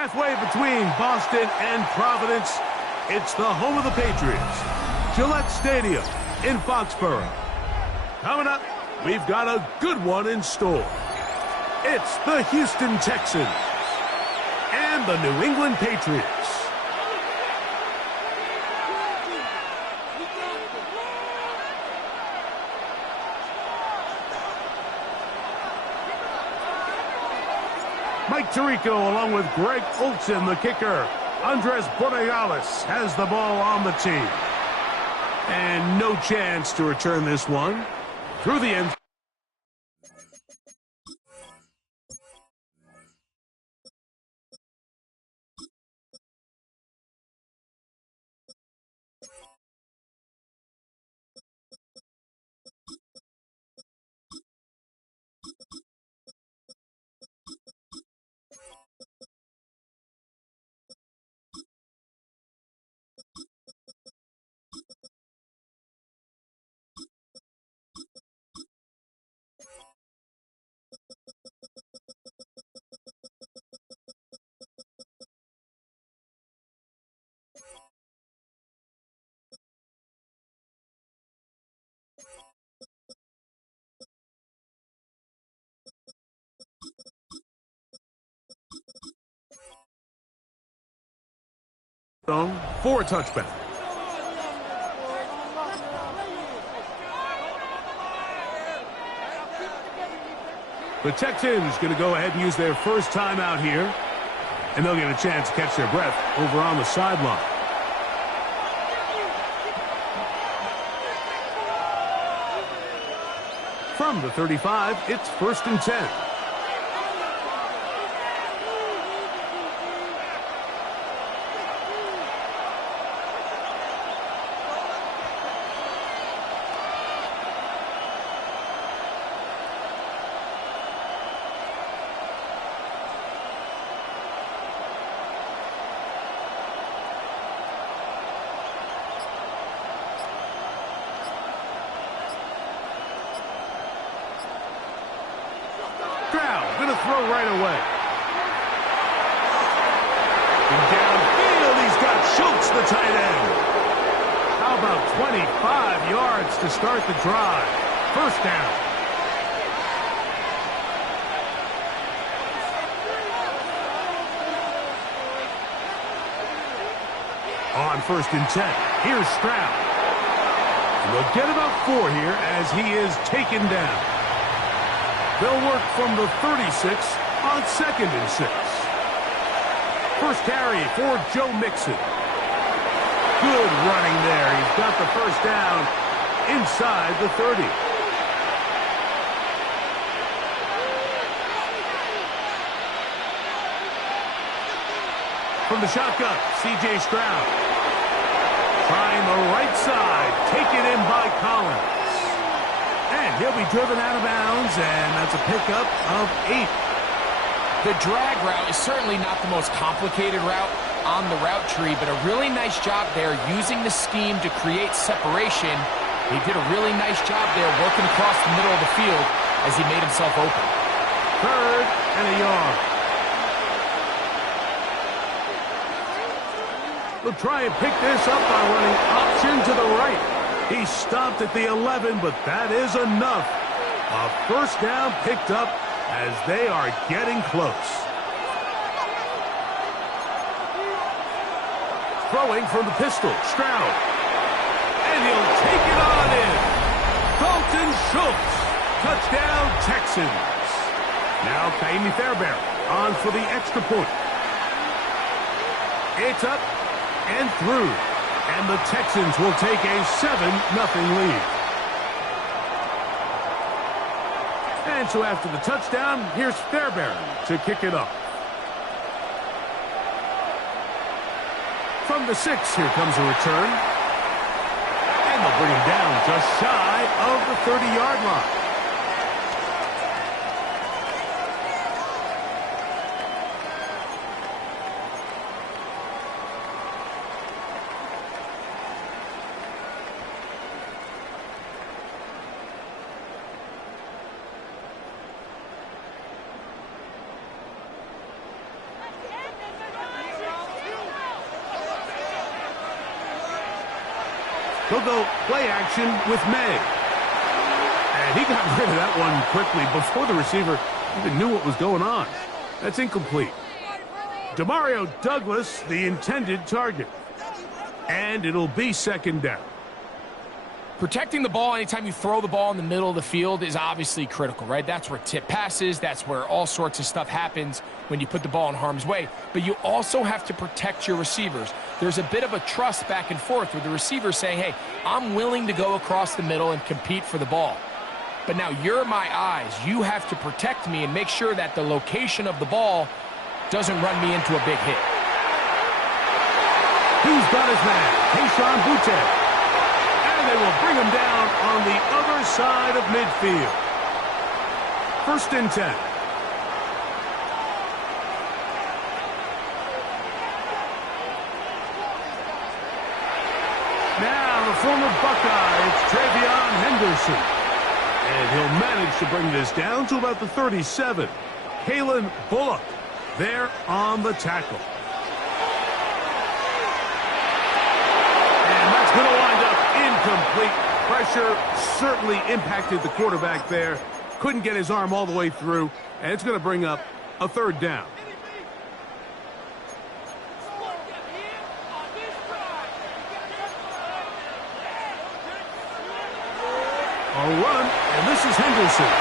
Halfway between Boston and Providence, it's the home of the Patriots, Gillette Stadium in Foxborough. Coming up, we've got a good one in store. It's the Houston Texans and the New England Patriots. Mike Tirico along with Greg Olsen, the kicker. Andres Borregales has the ball on the tee. And no chance to return this one through the end. For a touchback. The Texans going to go ahead and use their first timeout here, and they'll get a chance to catch their breath over on the sideline. From the 35, it's 1st and 10. Going to throw right away. And downfield, he's got Schultz, the tight end. How about 25 yards to start the drive? First down. On 1st and 10, here's Stroud. And they'll get about 4 here as he is taken down. They'll work from the 36 on 2nd and 6. First carry for Joe Mixon. Good running there. He's got the first down inside the 30. From the shotgun, C.J. Stroud. Trying the right side. Taken in by Collins. And he'll be driven out of bounds, and that's a pickup of 8. The drag route is certainly not the most complicated route on the route tree, but a really nice job there using the scheme to create separation. He did a really nice job there working across the middle of the field as he made himself open. 3rd and a yard. We'll try and pick this up by running option to the right. He stopped at the 11, but that is enough. A first down picked up as they are getting close. Throwing from the pistol, Stroud. And he'll take it on in. Dalton Schultz. Touchdown, Texans. Now Kaimi Fairbairn on for the extra point. It's up and through. And the Texans will take a 7-0 lead. And so after the touchdown, here's Fairbairn to kick it off. From the 6, here comes a return. And they'll bring him down just shy of the 30-yard line. He'll go play action with May. And he got rid of that one quickly before the receiver even knew what was going on. That's incomplete. Demario Douglas, the intended target. And it'll be second down. Protecting the ball anytime you throw the ball in the middle of the field is obviously critical, right? That's where tip passes, that's where all sorts of stuff happens when you put the ball in harm's way. But you also have to protect your receivers. There's a bit of a trust back and forth with the receiver saying, hey, I'm willing to go across the middle and compete for the ball. But now you're my eyes. You have to protect me and make sure that the location of the ball doesn't run me into a big hit. He's got his man, Keyshawn Boutte. And they will bring him down on the other side of midfield. 1st and 10. Now the former Buckeye, it's Travion Henderson. And he'll manage to bring this down to about the 37. Kalen Bullock there on the tackle. And that's going to wind up incomplete. Pressure certainly impacted the quarterback there. Couldn't get his arm all the way through. And it's going to bring up a 3rd down. A run, and this is Henderson.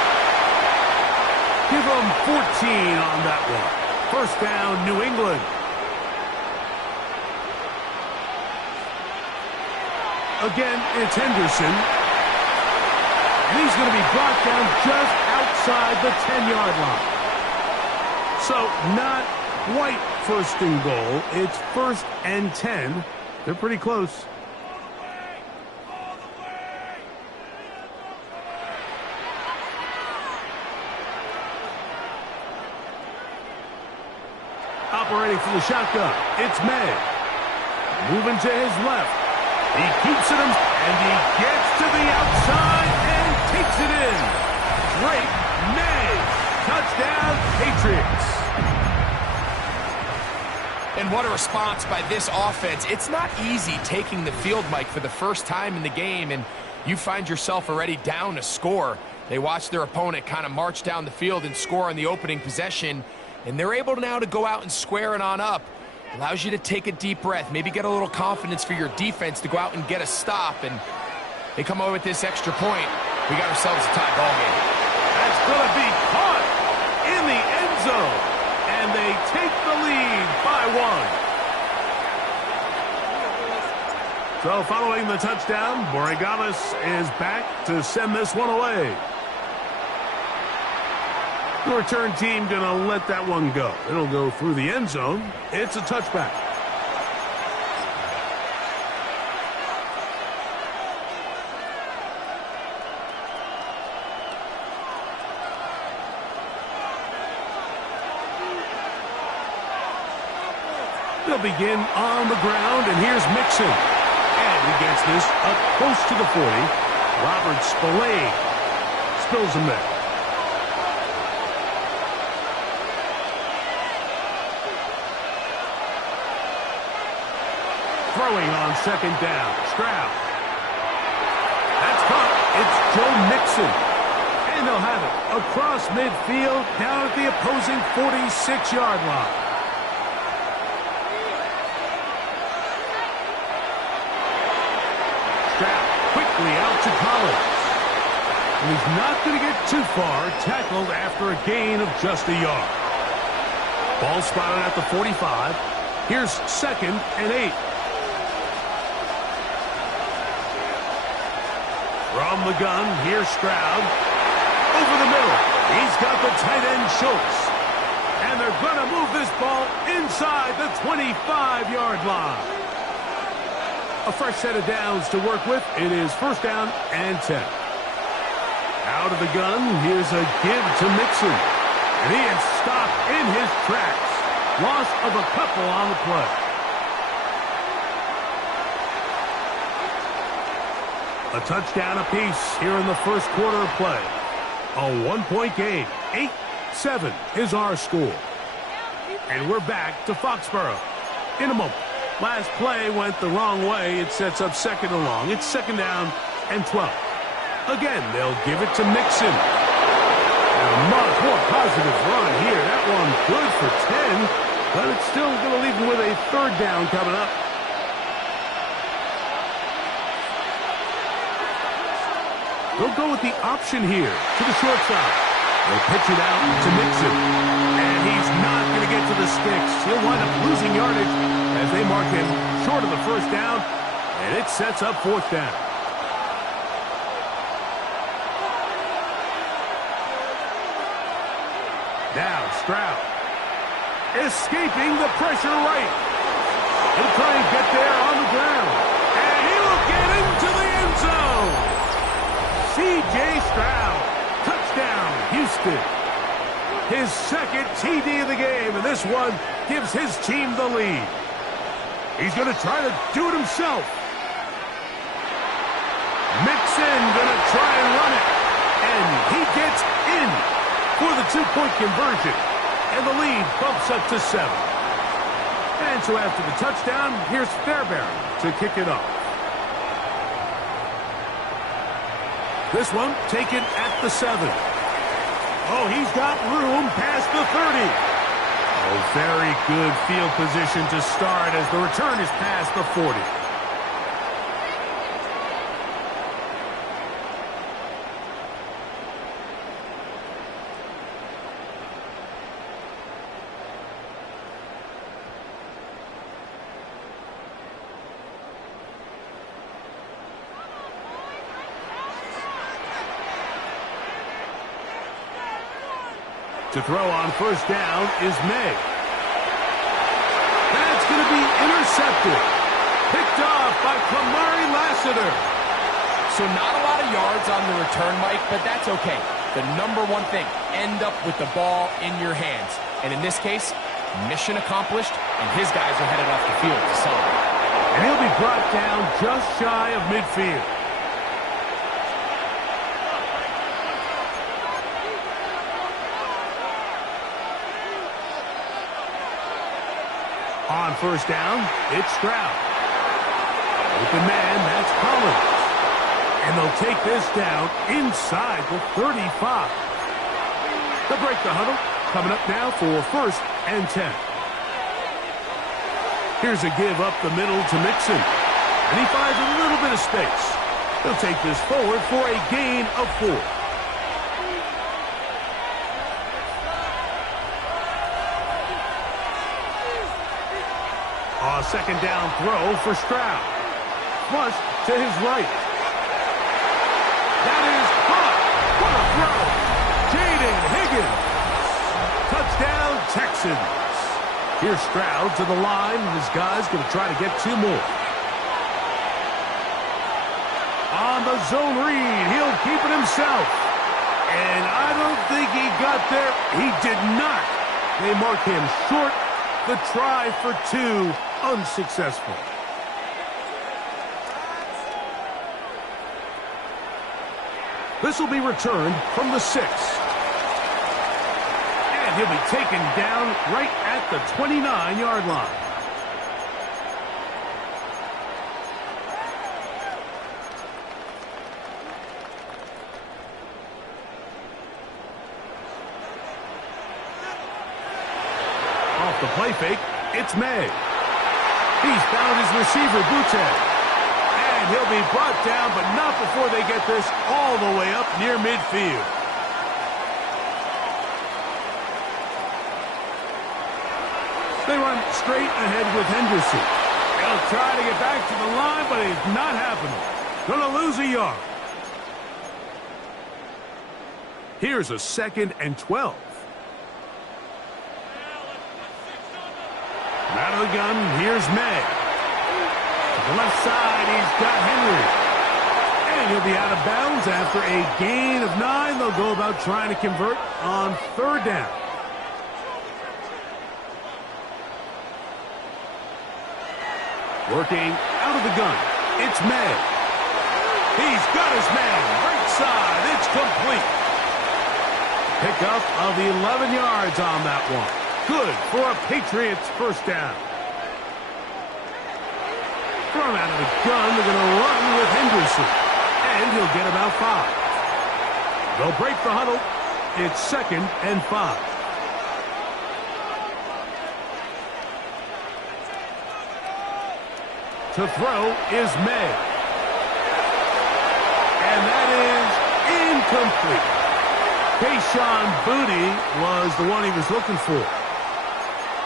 Give him 14 on that one. 1st down, New England. Again, it's Henderson. And he's going to be brought down just outside the 10-yard line. So not quite 1st and goal. It's 1st and 10. They're pretty close. Operating for the shotgun, it's May. Moving to his left. He keeps it in, and he gets to the outside and takes it in. Drake May. Touchdown, Patriots. And what a response by this offense. It's not easy taking the field, Mike, for the first time in the game, and you find yourself already down a score. They watch their opponent kind of march down the field and score on the opening possession, and they're able now to go out and square it on up. Allows you to take a deep breath, maybe get a little confidence for your defense to go out and get a stop, and they come away with this extra point. We got ourselves a tie ball game. That's going to be caught in the end zone, and they take the lead by 1. So following the touchdown, Borregales is back to send this one away. The return team going to let that one go. It'll go through the end zone. It's a touchback. They'll begin on the ground, and here's Mixon. And he gets this up close to the 40. Robert Spillane spills him there. Throwing on 2nd down. Stroud. That's caught. It's Joe Mixon. And they'll have it across midfield down at the opposing 46-yard line. Stroud quickly out to Collins. And he's not going to get too far. Tackled after a gain of just a yard. Ball spotted at the 45. Here's 2nd and 8. From the gun, here's Stroud. Over the middle. He's got the tight end Schultz. And they're going to move this ball inside the 25-yard line. A fresh set of downs to work with. It is 1st down and 10. Out of the gun, here's a give to Mixon. And he is stopped in his tracks. Loss of a couple on the play. A touchdown apiece here in the 1st quarter of play. A 1-point game. 8-7 is our score. And we're back to Foxborough in a moment. Last play went the wrong way. It sets up second and long. It's second down and 12. Again, they'll give it to Mixon. And a much more positive run here. That one good for 10, but it's still going to leave him with a third down coming up. They'll go with the option here to the short side. They'll pitch it out to Mixon. And he's not going to get to the sticks. He'll wind up losing yardage as they mark him short of the first down. And it sets up fourth down. Now Stroud. Escaping the pressure right. He'll try and get there on the ground. And he will get into the end zone. C.J. Stroud. Touchdown, Houston. His second TD of the game, and this one gives his team the lead. He's going to try to do it himself. Mixon going to try and run it. And he gets in for the two-point conversion. And the lead bumps up to 7. And so after the touchdown, here's Fairbairn to kick it off. This one taken at the 7. Oh, he's got room past the 30. Oh, very good field position to start as the return is past the 40. To throw on first down is May. That's going to be intercepted. Picked off by Kamari Lassiter. So not a lot of yards on the return, Mike, but that's okay. The number one thing, end up with the ball in your hands. And in this case, mission accomplished, and his guys are headed off the field to celebrate. And he'll be brought down just shy of midfield. On first down, it's Stroud. Open man, that's Collins. And they'll take this down inside the 35. They'll break the huddle. Coming up now for first and 10. Here's a give up the middle to Mixon. And he finds a little bit of space. They'll take this forward for a gain of 4. A second down throw for Stroud. Flush to his right. That is caught. What a throw. Jaden Higgins. Touchdown, Texans. Here's Stroud to the line, and his guy's going to try to get 2 more. On the zone read, he'll keep it himself. And I don't think he got there. He did not. They mark him short. The try for 2, unsuccessful. This will be returned from the 6. And he'll be taken down right at the 29-yard line. Off the play fake, it's May. He's found his receiver, Boutte. And he'll be brought down, but not before they get this all the way up near midfield. They run straight ahead with Henderson. They'll try to get back to the line, but it's not happening. Gonna lose a yard. Here's a second and 12. Out of the gun, here's May. To the left side, he's got Henry. And he'll be out of bounds after a gain of 9. They'll go about trying to convert on third down. Working out of the gun, it's May. He's got his man, right side, it's complete. Pickup of 11 yards on that one. Good for a Patriots first down. From out of the gun, they're going to run with Henderson. And he'll get about 5. They'll break the huddle. It's 2nd and 5. To throw is May. And that is incomplete. Kayshon Boutte was the one he was looking for.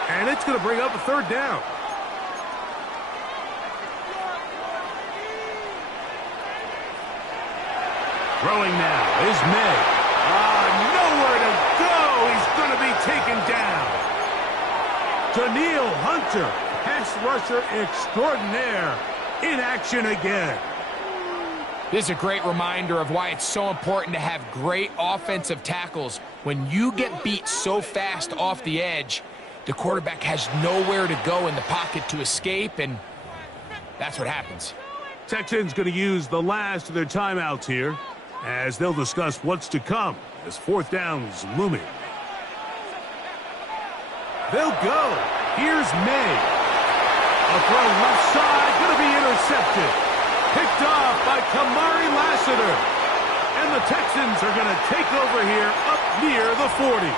And it's going to bring up a 3rd down. Throwing now is May. Nowhere to go. He's going to be taken down. Daniil Hunter, pass rusher extraordinaire, in action again. This is a great reminder of why it's so important to have great offensive tackles. When you get beat so fast off the edge, the quarterback has nowhere to go in the pocket to escape, and that's what happens. Texans going to use the last of their timeouts here as they'll discuss what's to come as 4th down's looming. They'll go. Here's May. A throw left side, going to be intercepted. Picked off by Kamari Lassiter. And the Texans are going to take over here up near the 40.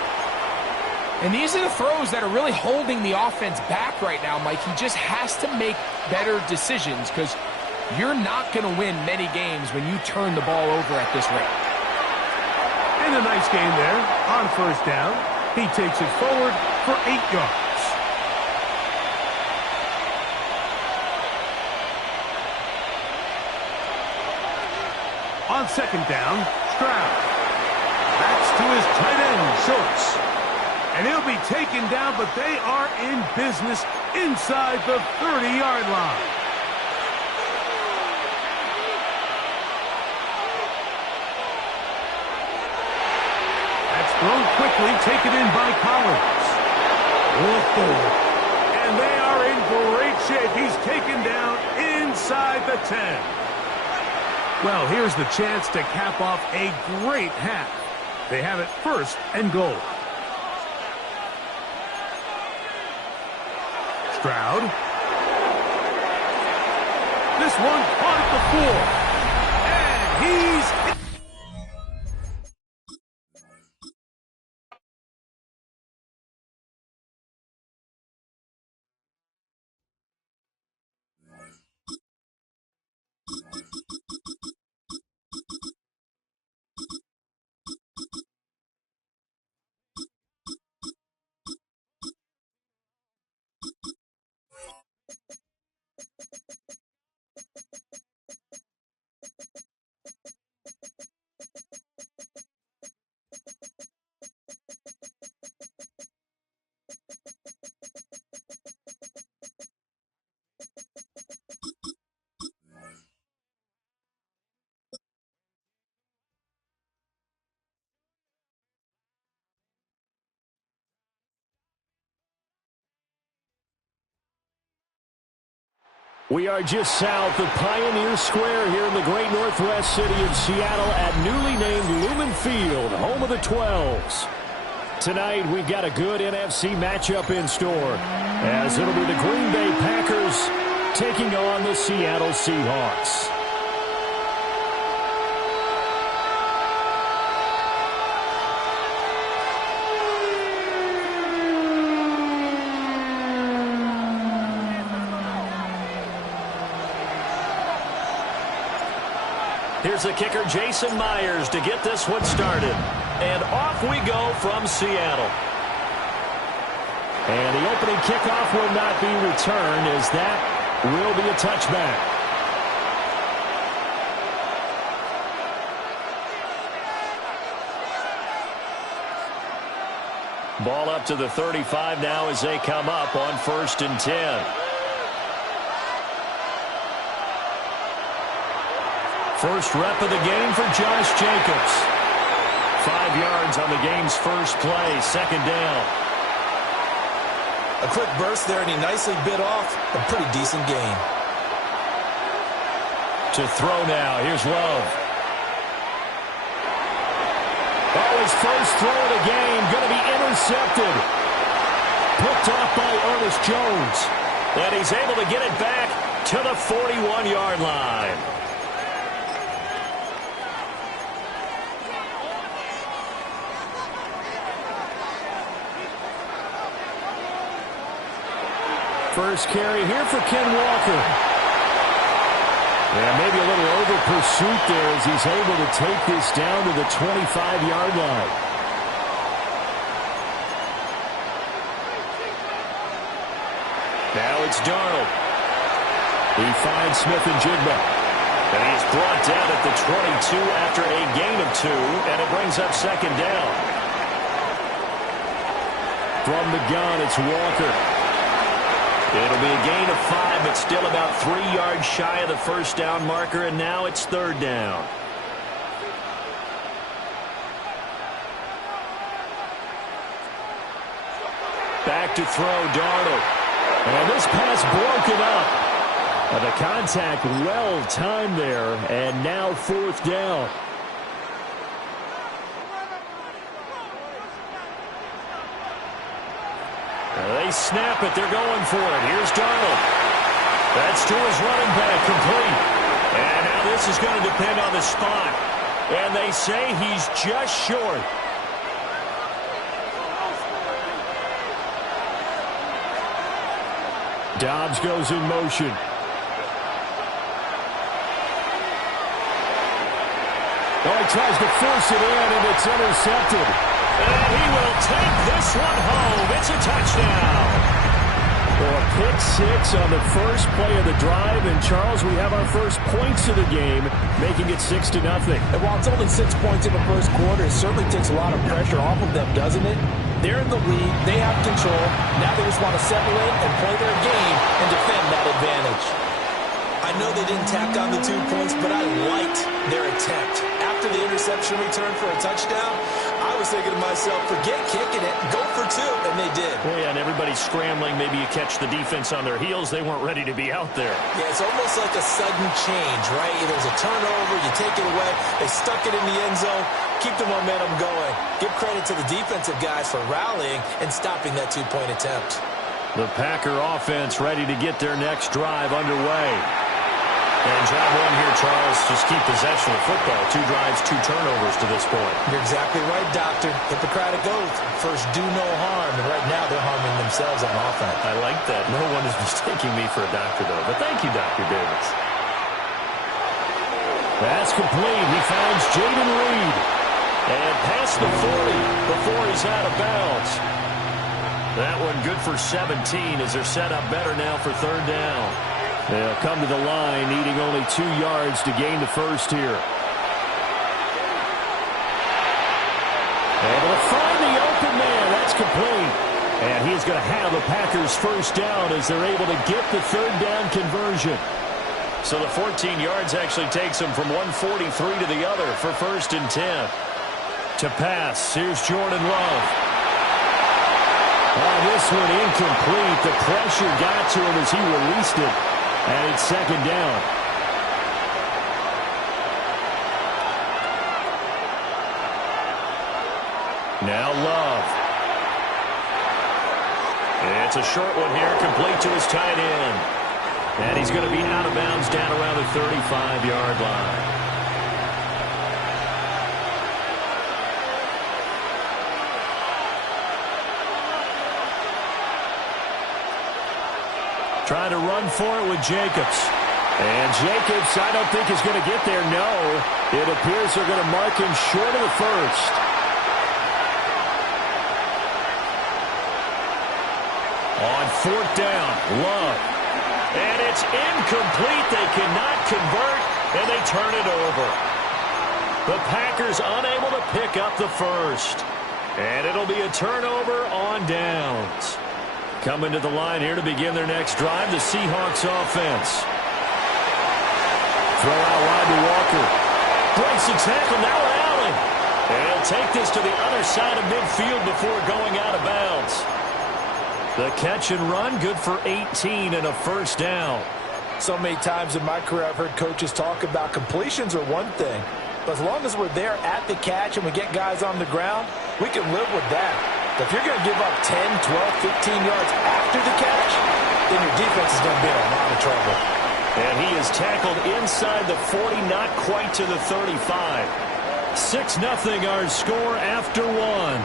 And these are the throws that are really holding the offense back right now, Mike. He just has to make better decisions because you're not going to win many games when you turn the ball over at this rate. And a nice gain there on 1st down. He takes it forward for 8 yards. On 2nd down, Stroud. Backs to his tight end, Schultz. And he'll be taken down, but they are in business inside the 30-yard line. That's thrown quickly, taken in by Collins. And they are in great shape. He's taken down inside the 10. Well, here's the chance to cap off a great half. They have it 1st and goal. Stroud. This one caught at the 4. And he's... We are just south of Pioneer Square here in the great northwest city of Seattle at newly named Lumen Field, home of the 12s. Tonight, we've got a good NFC matchup in store, as it'll be the Green Bay Packers taking on the Seattle Seahawks. Here's the kicker, Jason Myers, to get this one started. And off we go from Seattle. And the opening kickoff will not be returned, as that will be a touchback. Ball up to the 35 now as they come up on 1st and 10. First rep of the game for Josh Jacobs. 5 yards on the game's first play, 2nd down. A quick burst there, and he nicely bit off a pretty decent gain. To throw now, here's Love. Oh, his first throw of the game, going to be intercepted. Picked off by Ernest Jones. And he's able to get it back to the 41-yard line. First carry here for Ken Walker. And maybe a little over pursuit there as he's able to take this down to the 25-yard line. Now it's Darnold. He finds Smith and Jigba. And he's brought down at the 22 after a gain of 2, and it brings up second down. From the gun, it's Walker. It'll be a gain of 5, but still about 3 yards shy of the first down marker, and now it's third down. Back to throw, Darnold. And this pass broken up. The contact well timed there, and now fourth down. They snap it. They're going for it. Here's Darnold. That's to his running back, complete. And now this is going to depend on the spot. And they say he's just short. Dobbs goes in motion. Oh, he tries to force it in, and it's intercepted. And he will take this one home. It's a touchdown. Well, a pick 6 on the first play of the drive. And, Charles, we have our first points of the game, making it 6-0. And while it's only 6 points in the first quarter, it certainly takes a lot of pressure off of them, doesn't it? They're in the lead. They have control. Now they just want to settle in and play their game and defend that advantage. I know they didn't tack on the 2 points, but I liked their attempt. After the interception return for a touchdown, I was thinking to myself, forget kicking it, go for 2, and they did. Well, yeah, and everybody's scrambling. Maybe you catch the defense on their heels. They weren't ready to be out there. Yeah, it's almost like a sudden change, right? There's a turnover, you take it away, they stuck it in the end zone, keep the momentum going. Give credit to the defensive guys for rallying and stopping that 2-point attempt. The Packer offense ready to get their next drive underway. And job 1 here, Charles, just keep possession of football. 2 drives, 2 turnovers to this point. You're exactly right, Doctor. Hippocratic oath. First, do no harm. And right now, they're harming themselves on offense. I like that. No one is mistaking me for a doctor, though. But thank you, Dr. Davis. That's complete. He finds Jaden Reed. And past the 40 before he's out of bounds. That one good for 17 as they're set up better now for third down. They'll come to the line, needing only 2 yards to gain the first here. Able to find the open man. That's complete. And he's going to have the Packers first down as they're able to get the third down conversion. So the 14 yards actually takes them from 143 to the other for first and 10. To pass, here's Jordan Love. Oh, this one incomplete. The pressure got to him as he released it. And it's second down. Now Love. It's a short one here, complete to his tight end. And he's going to be out of bounds down around the 35-yard line. Trying to run for it with Jacobs. And Jacobs, I don't think is going to get there. No, it appears they're going to mark him short of the first. On fourth down, Love. And it's incomplete. They cannot convert, and they turn it over. The Packers unable to pick up the first. And it'll be a turnover on downs. Coming to the line here to begin their next drive, the Seahawks offense. Throw out wide to Walker. Breaks the tackle, now Allen. And he'll take this to the other side of midfield before going out of bounds. The catch and run, good for 18 and a first down. So many times in my career I've heard coaches talk about completions are one thing. But as long as we're there at the catch and we get guys on the ground, we can live with that. But if you're going to give up 10, 12, 15 yards after the catch, then your defense is going to be in a lot of trouble. And he is tackled inside the 40, not quite to the 35. 6-0 our score after one.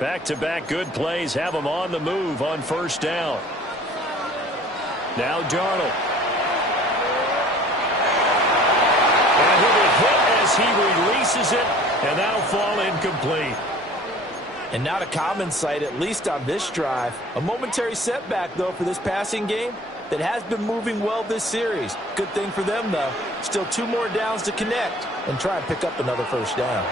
Back-to-back good plays have him on the move on first down. Now Darnold. And he'll be hit as he releases it, and that'll fall incomplete. And not a common sight, at least on this drive. A momentary setback, though, for this passing game that has been moving well this series. Good thing for them, though. Still 2 more downs to connect and try and pick up another first down.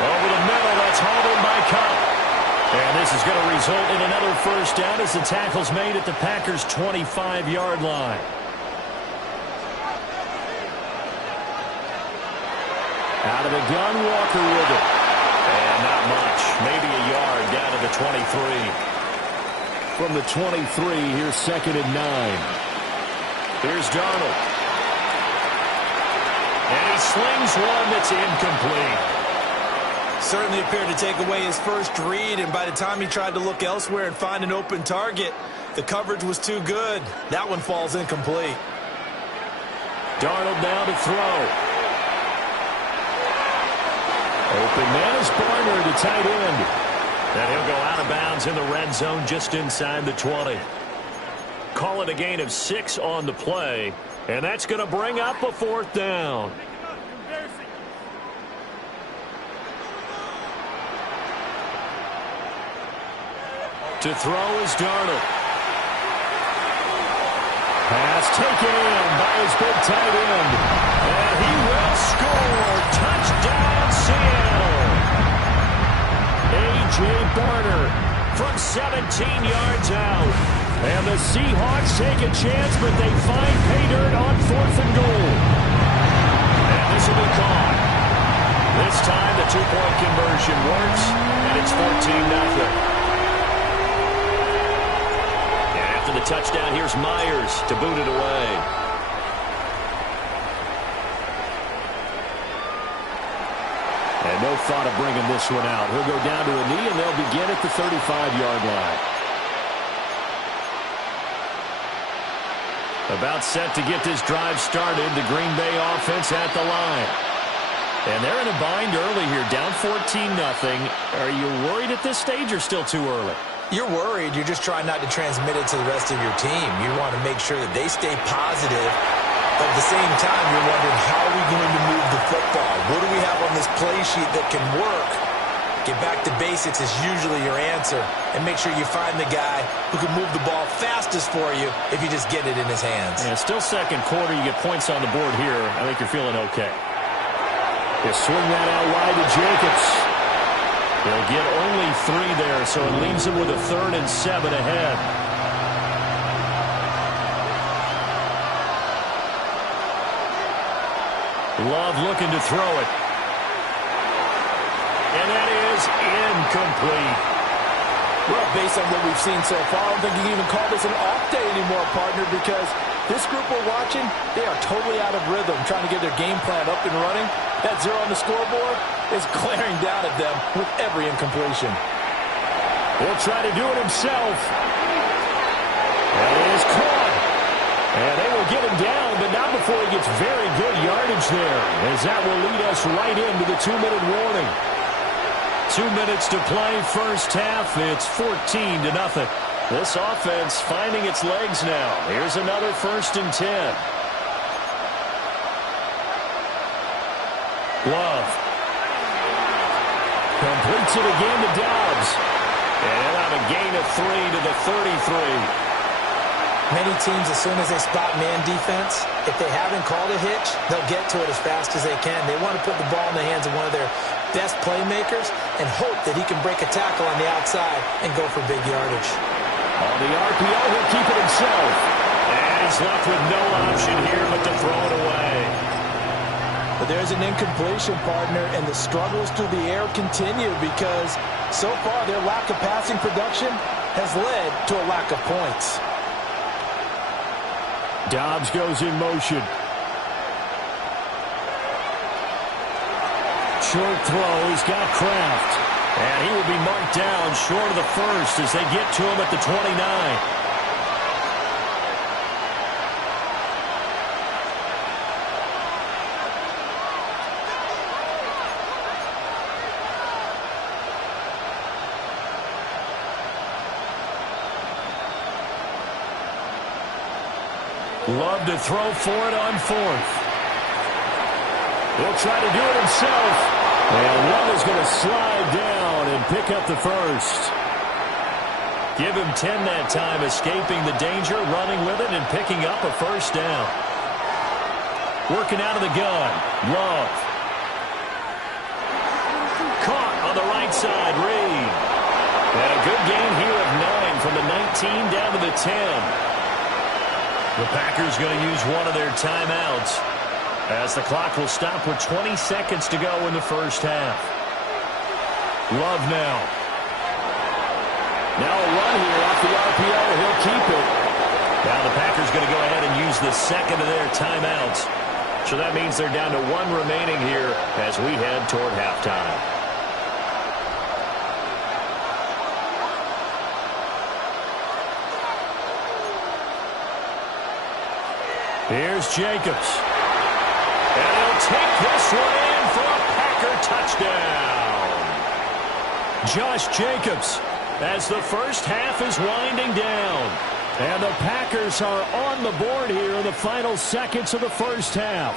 Over the middle, that's hauled in by Cup. And this is going to result in another first down as the tackle's made at the Packers' 25-yard line. Out of the gun, Walker with it. And not much. Maybe a yard down to the 23. From the 23, here's 2nd and 9. Here's Darnold. And he slings one that's incomplete. Certainly appeared to take away his first read, and by the time he tried to look elsewhere and find an open target, the coverage was too good. That one falls incomplete. Darnold now to throw. Open man is Barner, the tight end. And he'll go out of bounds in the red zone just inside the 20. Call it a gain of 6 on the play, and that's going to bring up a 4th down. To throw is Darnold. Pass taken in by his big tight end. And he will score. Touchdown, Seattle. A.J. Barner from 17 yards out. And the Seahawks take a chance, but they find pay dirt on 4th and goal. And this will be caught. This time the 2-point conversion works, and it's 14-0. The touchdown, here's Myers to boot it away. And no thought of bringing this one out. He'll go down to a knee, and they'll begin at the 35-yard line. About set to get this drive started, the Green Bay offense at the line. And they're in a bind early here, down 14-0. Are you worried at this stage or still too early? You're worried. You're just trying not to transmit it to the rest of your team. You want to make sure that they stay positive. But at the same time, you're wondering, how are we going to move the football? What do we have on this play sheet that can work? Get back to basics is usually your answer. And make sure you find the guy who can move the ball fastest for you if you just get it in his hands. Yeah, still second quarter. You get points on the board here. I think you're feeling okay. You swing that out wide to Jacobs. They'll get only 3 there, so it leaves them with a 3rd and 7 ahead. Love looking to throw it. And that is incomplete. Well, based on what we've seen so far, I don't think you can even call this an off day anymore, partner, because this group we're watching, they are totally out of rhythm, trying to get their game plan up and running. That 0 on the scoreboard is glaring down at them with every incompletion. He'll try to do it himself. That is caught. And they will get him down, but not before he gets very good yardage there, as that will lead us right into the 2-minute warning. 2 minutes to play first half. It's 14-0. This offense finding its legs now. Here's another 1st and 10. Love. Completes it again to Dobbs. And on a gain of 3 to the 33. Many teams, as soon as they spot man defense, if they haven't called a hitch, they'll get to it as fast as they can. They want to put the ball in the hands of one of their best playmakers and hope that he can break a tackle on the outside and go for big yardage. On the RPO, he'll keep it himself. And he's left with no option here but to throw it away. But there's an incompletion, partner, and the struggles through the air continue because so far their lack of passing production has led to a lack of points. Dobbs goes in motion. short throw. He's got Kraft. And he will be marked down short of the first as they get to him at the 29. Love to throw for it on fourth. He'll try to do it himself. And Love is going to slide down and pick up the first. Give him 10 that time, escaping the danger, running with it, and picking up a first down. Working out of the gun. Love. Caught on the right side, Reed. And a good gain here of 9 from the 19 down to the 10. The Packers going to use one of their timeouts as the clock will stop with 20 seconds to go in the first half. Love now. Now a run here off the RPO. He'll keep it. Now the Packers going to go ahead and use the second of their timeouts. So that means they're down to one remaining here as we head toward halftime. Here's Jacobs. And he'll take this one in for a Packer touchdown. Josh Jacobs as the first half is winding down. And the Packers are on the board here in the final seconds of the first half.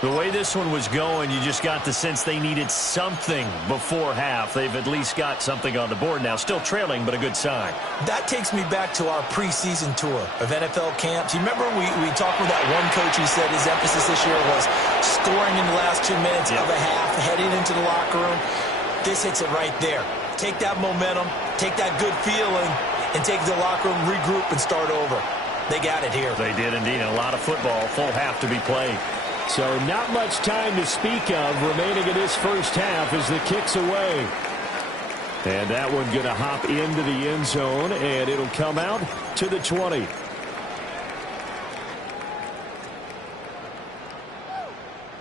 The way this one was going, you just got the sense they needed something before half. They've at least got something on the board now. Still trailing, but a good sign. That takes me back to our preseason tour of NFL camps. You remember we talked with that one coach who said his emphasis this year was scoring in the last 2 minutes of a half, heading into the locker room. This hits it right there. Take that momentum, take that good feeling, and take the locker room, regroup, and start over. They got it here. They did indeed. A lot of football, full half to be played. So not much time to speak of remaining in this first half as the kick's away. And that one going to hop into the end zone, and it'll come out to the 20.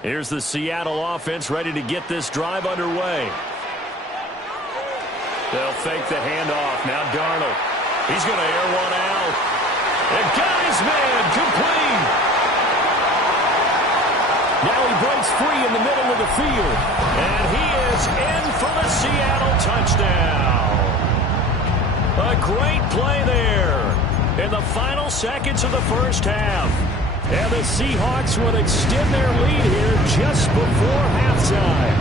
Here's the Seattle offense ready to get this drive underway. They'll fake the handoff. Now Darnold. He's going to air one out. And got his man complete. Now he breaks free in the middle of the field. And he is in for the Seattle touchdown. A great play there in the final seconds of the first half. And the Seahawks will extend their lead here just before halftime.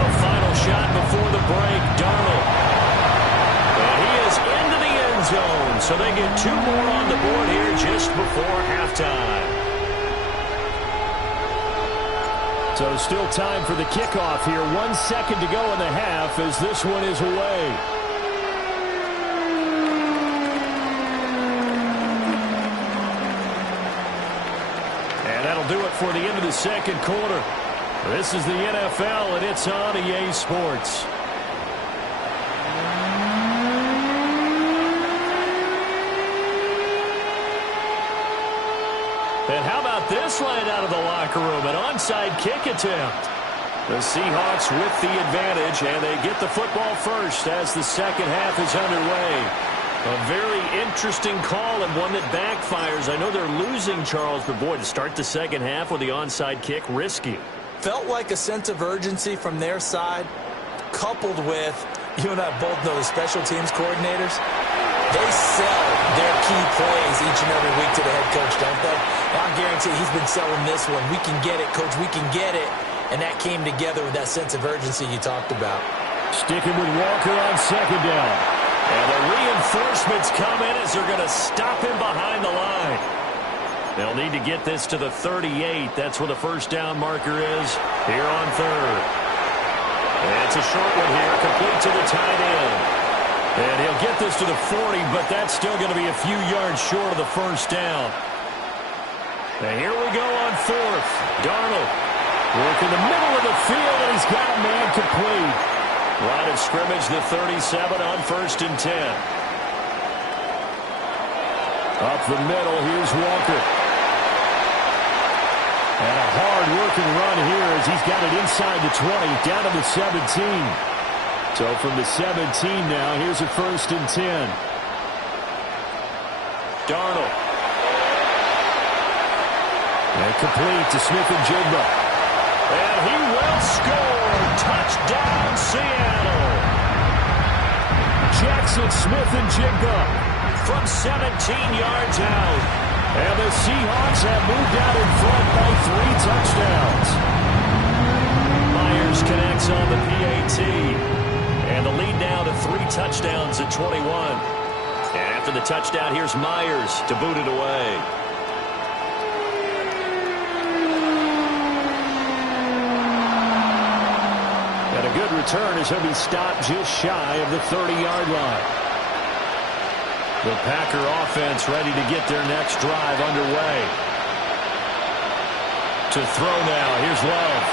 A final shot before the break, Darnold. And he is into the end zone. So they get 2 more on the board here just before halftime. So still time for the kickoff here. 1 second to go in the half as this one is away. And that'll do it for the end of the second quarter. This is the NFL, and it's on EA Sports. And how about this right out of the locker room? An onside kick attempt. The Seahawks with the advantage, and they get the football first as the second half is underway. A very interesting call and one that backfires. I know they're losing, Charles, but boy, to start the second half with the onside kick, risky. Felt like a sense of urgency from their side, coupled with, you and I both know the special teams coordinators. They sell their key plays each and every week to the head coach, don't they? And I guarantee he's been selling this one. We can get it, coach. We can get it. And that came together with that sense of urgency you talked about. Sticking with Walker on second down. And the reinforcements come in as they're going to stop him behind the line. They'll need to get this to the 38. That's where the first down marker is here on third. And it's a short one here, complete to the tight end. And he'll get this to the 40, but that's still going to be a few yards short of the first down. And here we go on fourth. Darnold working the middle of the field, and he's got man complete. Line of scrimmage, the 37 on 1st and 10. Up the middle, here's Walker. And a hard-working run here as he's got it inside the 20, down to the 17. So from the 17 now, here's a 1st and 10. Darnold. And complete to Smith-Njigba. And he will score. Touchdown, Seattle. Jackson Smith-Njigba from 17 yards out. And the Seahawks have moved out in front by 3 touchdowns. Myers connects on the PAT. And the lead now to 3 touchdowns at 21. And after the touchdown, here's Myers to boot it away. And a good return as he'll be stopped just shy of the 30-yard line. The Packer offense ready to get their next drive underway. To throw now, here's Love.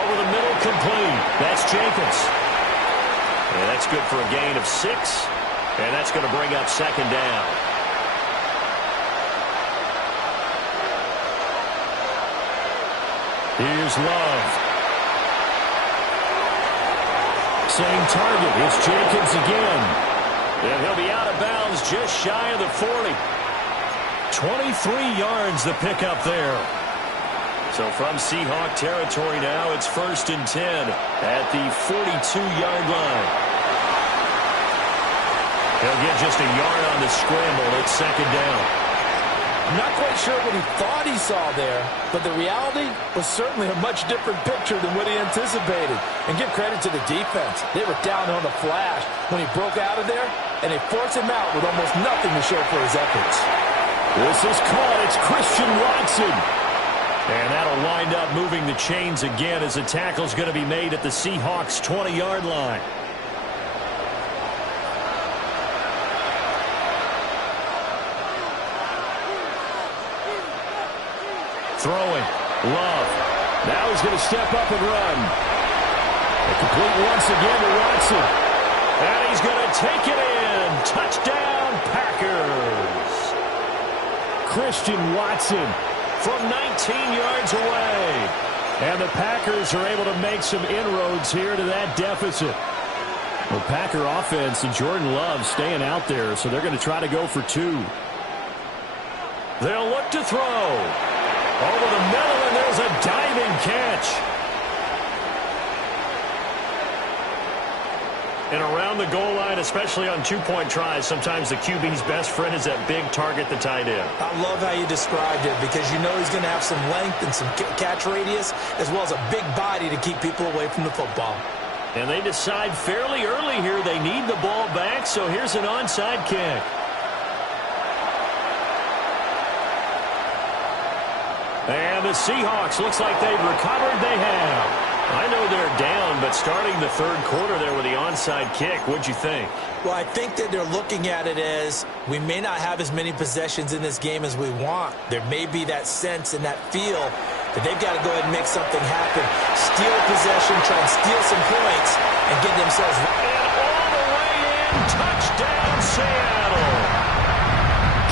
Over the middle, complete. That's Jenkins. And that's good for a gain of 6. And that's going to bring up 2nd down. Here's Love. Same target. It's Jenkins again. And he'll be out of bounds just shy of the 40. 23 yards the pickup there. So from Seahawk territory now, it's 1st and 10 at the 42-yard line. He'll get just a yard on the scramble. It's 2nd down. I'm not quite sure what he thought he saw there, but the reality was certainly a much different picture than what he anticipated. And give credit to the defense. They were down on the flash when he broke out of there, and they forced him out with almost nothing to show for his efforts. This is caught. It's Christian Watson. And that'll wind up moving the chains again as the tackle's going to be made at the Seahawks' 20-yard line. Throwing. Love. Now he's going to step up and run. A complete once again to Watson. And he's going to take it in. Touchdown, Packers. Christian Watson from 19 yards away. And the Packers are able to make some inroads here to that deficit. The Packer offense and Jordan Love staying out there, so they're going to try to go for 2. They'll look to throw. Over the middle, and there's a diving catch. And around the goal line, especially on 2-point tries, sometimes the QB's best friend is that big target, the tight end. I love how you described it because you know he's going to have some length and some catch radius as well as a big body to keep people away from the football. And they decide fairly early here they need the ball back, so here's an onside kick. And the Seahawks, looks like they've recovered. They have. I know they're down, but starting the 3rd quarter there with the onside kick, what'd you think? Well, I think that they're looking at it as we may not have as many possessions in this game as we want. There may be that sense and that feel that they've got to go ahead and make something happen. Steal possession, try and steal some points, and get themselves... And all the way in, touchdown Seattle.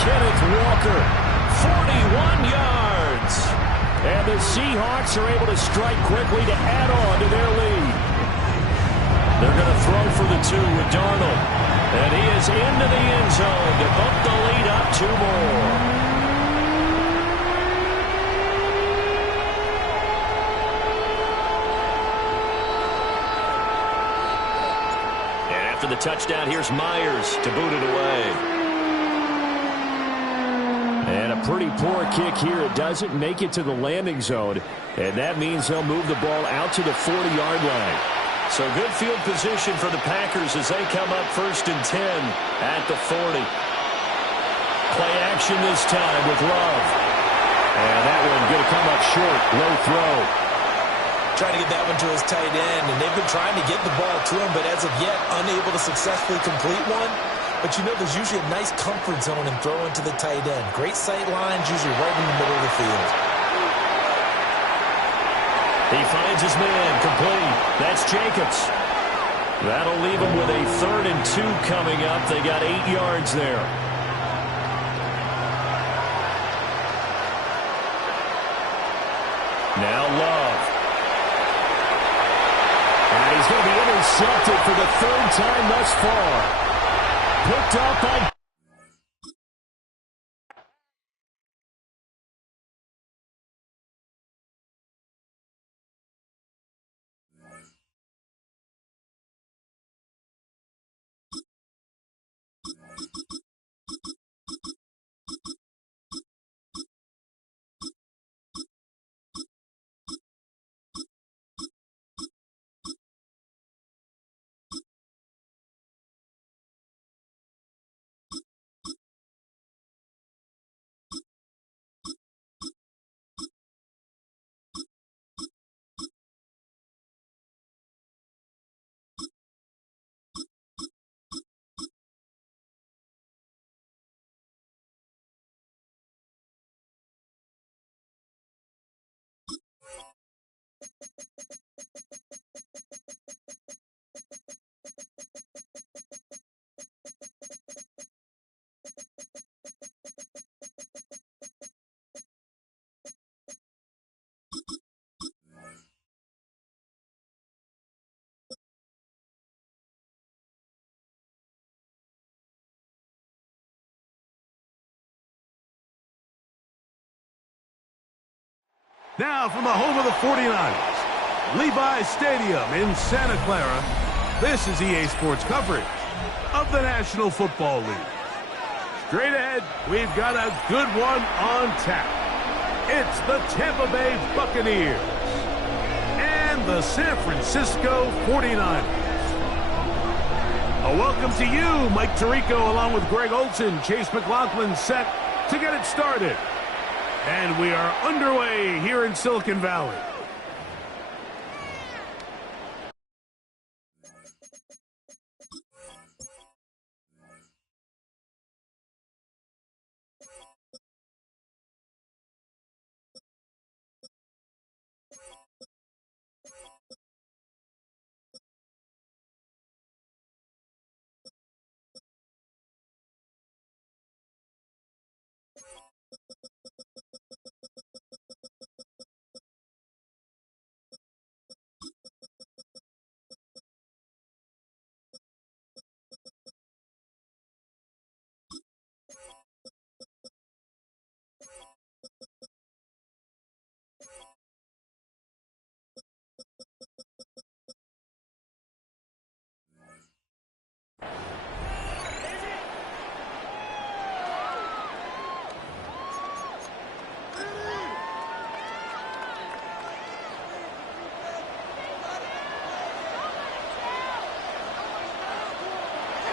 Kenneth Walker, 41 yards. And the Seahawks are able to strike quickly to add on to their lead. They're going to throw for the 2 with Darnold. And he is into the end zone to bump the lead up 2 more. And after the touchdown, here's Myers to boot it away. And a pretty poor kick here. It doesn't make it to the landing zone. And that means they'll move the ball out to the 40-yard line. So good field position for the Packers as they come up 1st and 10 at the 40. Play action this time with Love. And that one going to come up short. Low throw. Trying to get that one to his tight end. And they've been trying to get the ball to him, but as of yet, unable to successfully complete one. But you know there's usually a nice comfort zone in throwing to the tight end. Great sight lines, usually right in the middle of the field. He finds his man, complete. That's Jacobs. That'll leave him with a 3rd and 2 coming up. They got 8 yards there. Now Love. And he's going to be intercepted for the third time thus far. Picked up by... Now from the home of the 49ers, Levi's Stadium in Santa Clara, this is EA Sports coverage of the National Football League. Straight ahead, we've got a good one on tap. It's the Tampa Bay Buccaneers and the San Francisco 49ers. A welcome to you, Mike Tirico, along with Greg Olson, Chase McLaughlin, set to get it started. And we are underway here in Silicon Valley.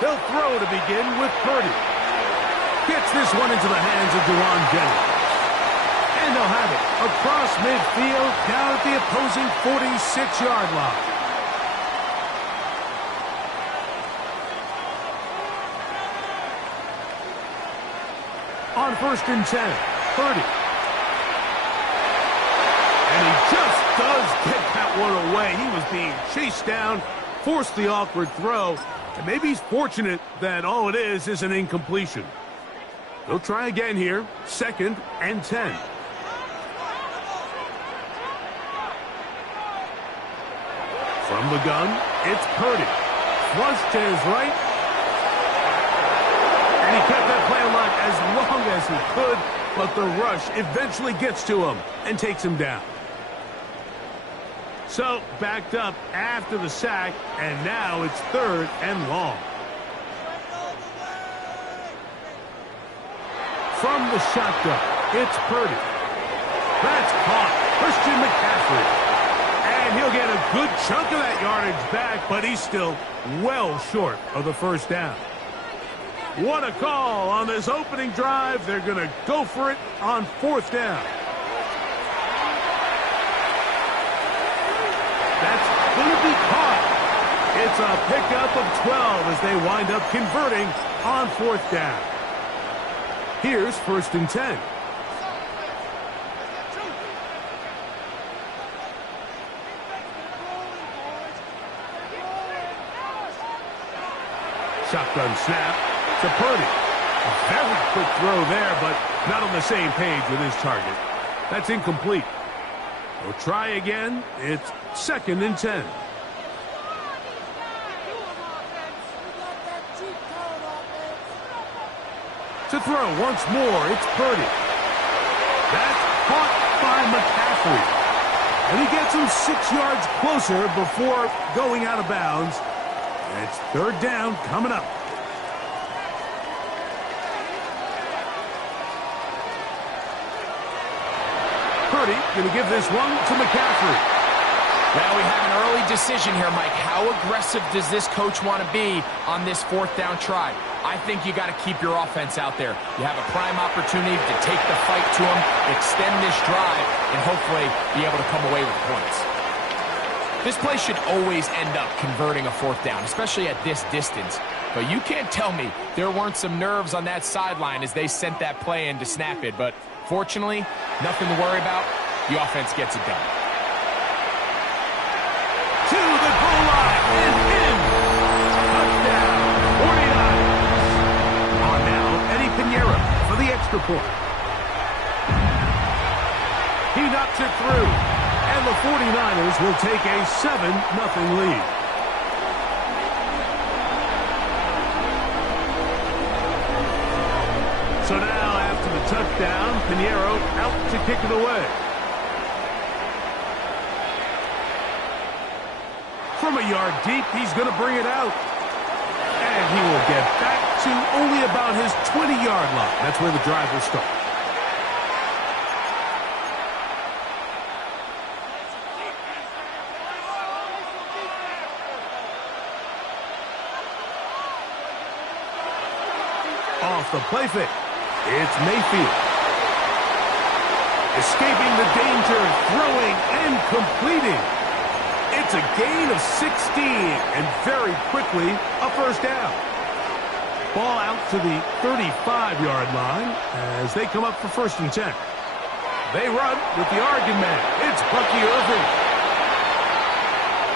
He'll throw to begin with Purdy. Gets this one into the hands of Dewan Jennings. And they'll have it across midfield down at the opposing 46-yard line. On 1st and 10, Purdy. And he just does get that one away. He was being chased down, forced the awkward throw. And maybe he's fortunate that all it is an incompletion. They'll try again here. 2nd and 10. From the gun, it's Purdy. Flush to his right. And he kept that play alive as long as he could, but the rush eventually gets to him and takes him down. So, backed up after the sack, and now it's 3rd and long. From the shotgun, it's Purdy. That's caught. Christian McCaffrey. And he'll get a good chunk of that yardage back, but he's still well short of the first down. What a call on this opening drive. They're going to go for it on 4th down. That's going to be caught. It's a pickup of 12 as they wind up converting on 4th down. Here's 1st and 10. Shotgun snap to Purdy. A very quick throw there, but not on the same page with his target. That's incomplete. We'll try again. It's 2nd and 10. To throw once more, it's Purdy. That's caught by McCaffrey. And he gets him 6 yards closer before going out of bounds. And it's 3rd down coming up. Purdy going to give this one to McCaffrey. Well, we have an early decision here, Mike. How aggressive does this coach want to be on this 4th down try? I think you got to keep your offense out there. You have a prime opportunity to take the fight to them, extend this drive, and hopefully be able to come away with points. This play should always end up converting a 4th down, especially at this distance. But you can't tell me there weren't some nerves on that sideline as they sent that play in to snap it. But fortunately, nothing to worry about. The offense gets it done. To the goal line and in. Touchdown, 49ers. On now, Eddie Pinheiro for the extra point. He knocks it through, and the 49ers will take a 7-0 lead. So now, after the touchdown, Pinheiro out to kick it away. From a yard deep, he's going to bring it out. And he will get back to only about his 20-yard line. That's where the drive will start. Off the play fake, it's Mayfield. Escaping the danger, throwing and completing. It's a gain of 16, and very quickly, a 1st down. Ball out to the 35-yard line as they come up for 1st and 10. They run with the Oregon man. It's Bucky Irving.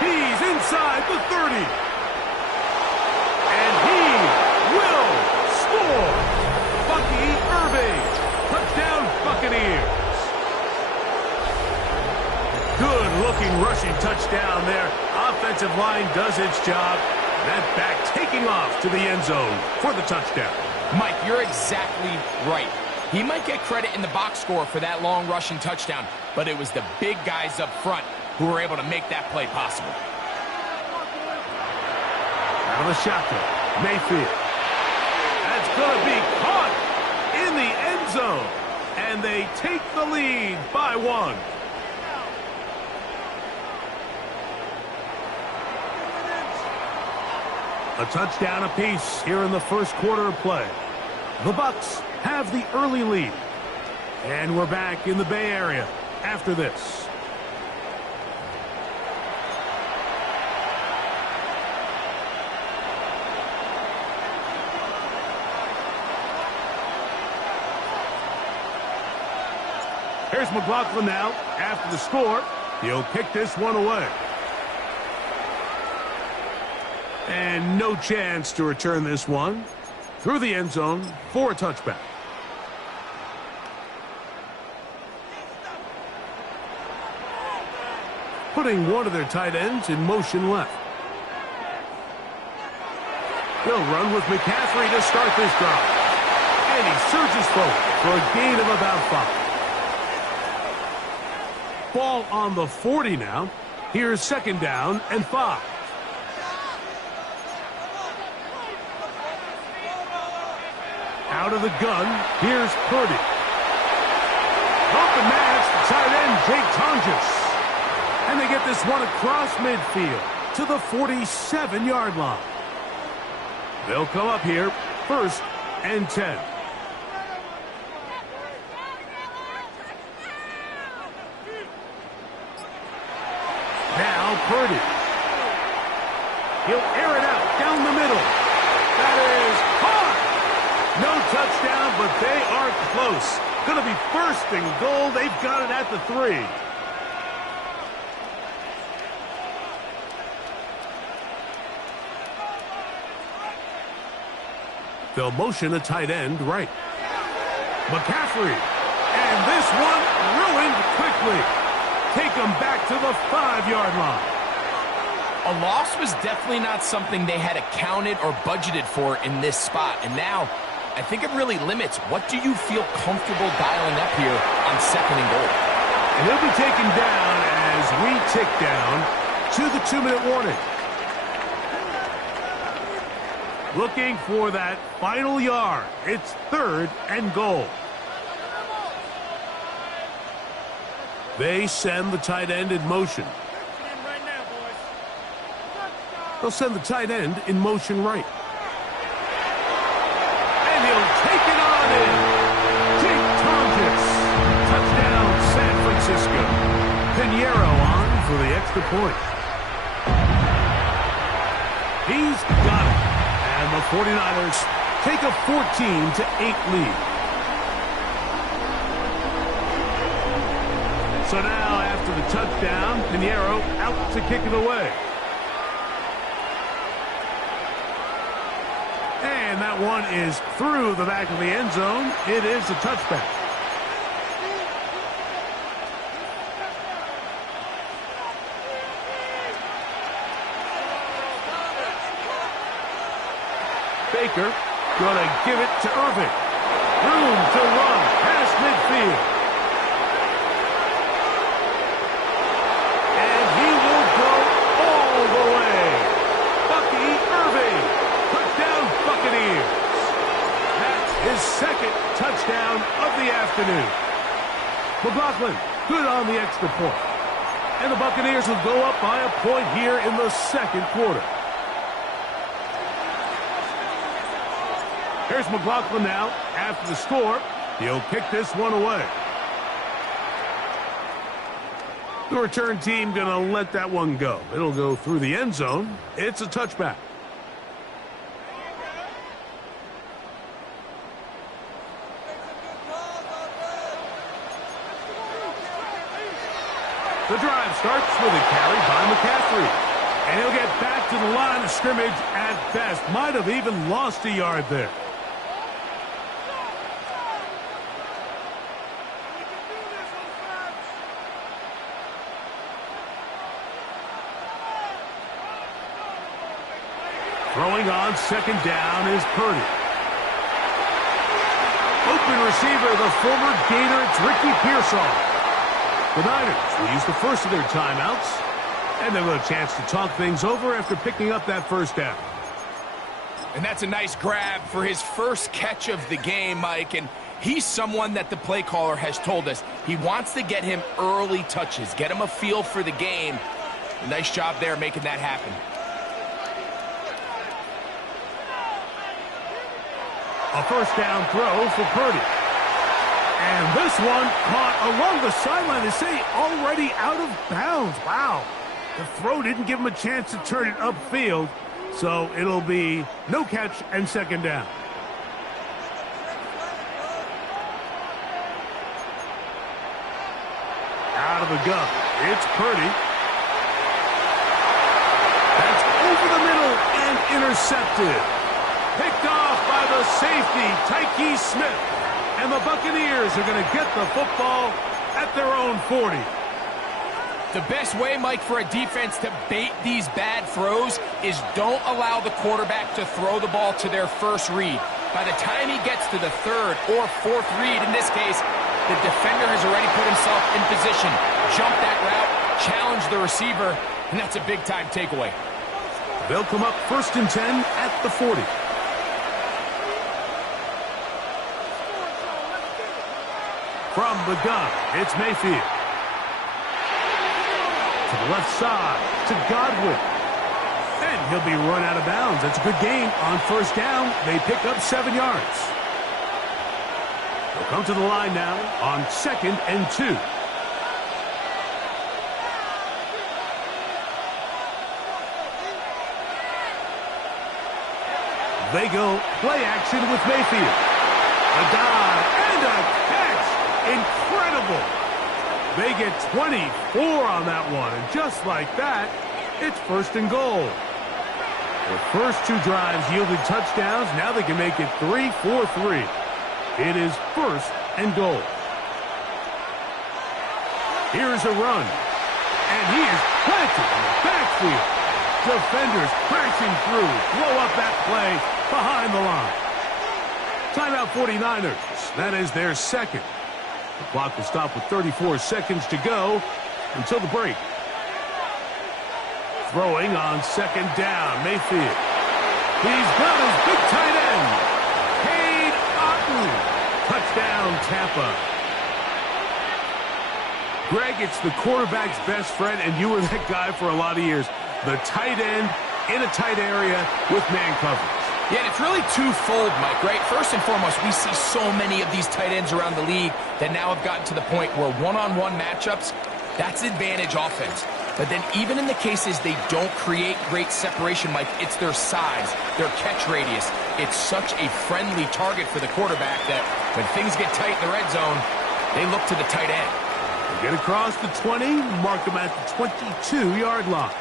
He's inside the 30. And he will score. Bucky Irving. Touchdown, Buccaneers. Good-looking rushing touchdown there. Offensive line does its job. That back taking off to the end zone for the touchdown. Mike, you're exactly right. He might get credit in the box score for that long rushing touchdown, but it was the big guys up front who were able to make that play possible. Out of the shotgun, Mayfield. That's going to be caught in the end zone. And they take the lead by 1. A touchdown apiece here in the 1st quarter of play. The Bucs have the early lead. And we're back in the Bay Area after this. Here's McLaughlin now. After the score, he'll kick this one away. And no chance to return this one through the end zone for a touchback. Putting one of their tight ends in motion left. They'll run with McCaffrey to start this drive. And he surges forward for a gain of about 5. Ball on the 40 now. Here's 2nd down and 5. Out of the gun, here's Purdy. Off the match, the tight end, Jake Tonjes. And they get this one across midfield to the 47-yard line. They'll come up here, 1st and 10. Now Purdy. He'll air it out down the middle. That is caught. No touchdown, but they are close. Going to be 1st and goal. They've got it at the 3. They'll motion a tight end right. McCaffrey. And this one ruined quickly. take them back to the 5-yard line. A loss was definitely not something they had accounted or budgeted for in this spot. And now, I think it really limits what do you feel comfortable dialing up here on 2nd and goal. And he'll be taken down as we tick down to the 2-minute warning. Looking for that final yard. It's 3rd and goal. They send the tight end in motion. They'll send the tight end in motion right. And he'll take it on in. Jake Tontis. Touchdown, San Francisco. Pinheiro on for the extra point. He's got it. And the 49ers take a 14-8 lead. So now, after the touchdown, Pinheiro out to kick it away. And that one is through the back of the end zone. It is a touchback. Baker going to give it to Irving. Room to run past midfield. And he will go all the way. Bucky Irving. Touchdown, Buccaneers. That's his 2nd touchdown of the afternoon. McLaughlin, good on the extra point. And the Buccaneers will go up by a point here in the 2nd quarter. Here's McLaughlin now. After the score, he'll kick this one away. The return team going to let that one go. It'll go through the end zone. It's a touchback. The drive starts with a carry by McCaffrey. And he'll get back to the line of scrimmage at best. Might have even lost a yard there. Throwing on 2nd down is Purdy. Open receiver, the former Gator, it's Ricky Pearsall. The Niners will use the first of their timeouts, and they'll have a chance to talk things over after picking up that 1st down. And that's a nice grab for his first catch of the game, Mike. And he's someone that the play caller has told us he wants to get him early touches, get him a feel for the game. Nice job there making that happen. A 1st down throw for Purdy. And this one caught along the sideline. They say already out of bounds. Wow. The throw didn't give him a chance to turn it upfield. So it'll be no catch and 2nd down. Out of the gun. It's Purdy. That's over the middle and intercepted. Picked off by the safety, Tyke Smith. And the Buccaneers are going to get the football at their own 40. The best way, Mike, for a defense to bait these bad throws is don't allow the quarterback to throw the ball to their first read. By the time he gets to the 3rd or 4th read, in this case, the defender has already put himself in position. Jump that route, challenge the receiver, and that's a big-time takeaway. They'll come up 1st and 10 at the 40. From the gun, it's Mayfield. To the left side, to Godwin. And he'll be run out of bounds. That's a good gain on 1st down. They pick up 7 yards. They'll come to the line now on 2nd and 2. They go play action with Mayfield. A dive and a catch. Incredible. They get 24 on that one. And just like that, it's 1st and goal. The first 2 drives yielded touchdowns. Now they can make it 3-4-3. It is 1st and goal. Here's a run. And he is planted in the backfield. Defenders crashing through. Blow up that play behind the line. Timeout 49ers. That is their second. The clock will stop with 34 seconds to go until the break. Throwing on second down. Mayfield. He's got his big tight end. Cade Otton. Touchdown, Tampa. Greg, it's the quarterback's best friend, and you were that guy for a lot of years. The tight end in a tight area with man coverage. Yeah, and it's really twofold, Mike, right? First and foremost, we see so many of these tight ends around the league that now have gotten to the point where one-on-one matchups, that's advantage offense. But then even in the cases they don't create great separation, Mike, it's their size, their catch radius. It's such a friendly target for the quarterback that when things get tight in the red zone, they look to the tight end. Get across the 20, mark them at the 22-yard line.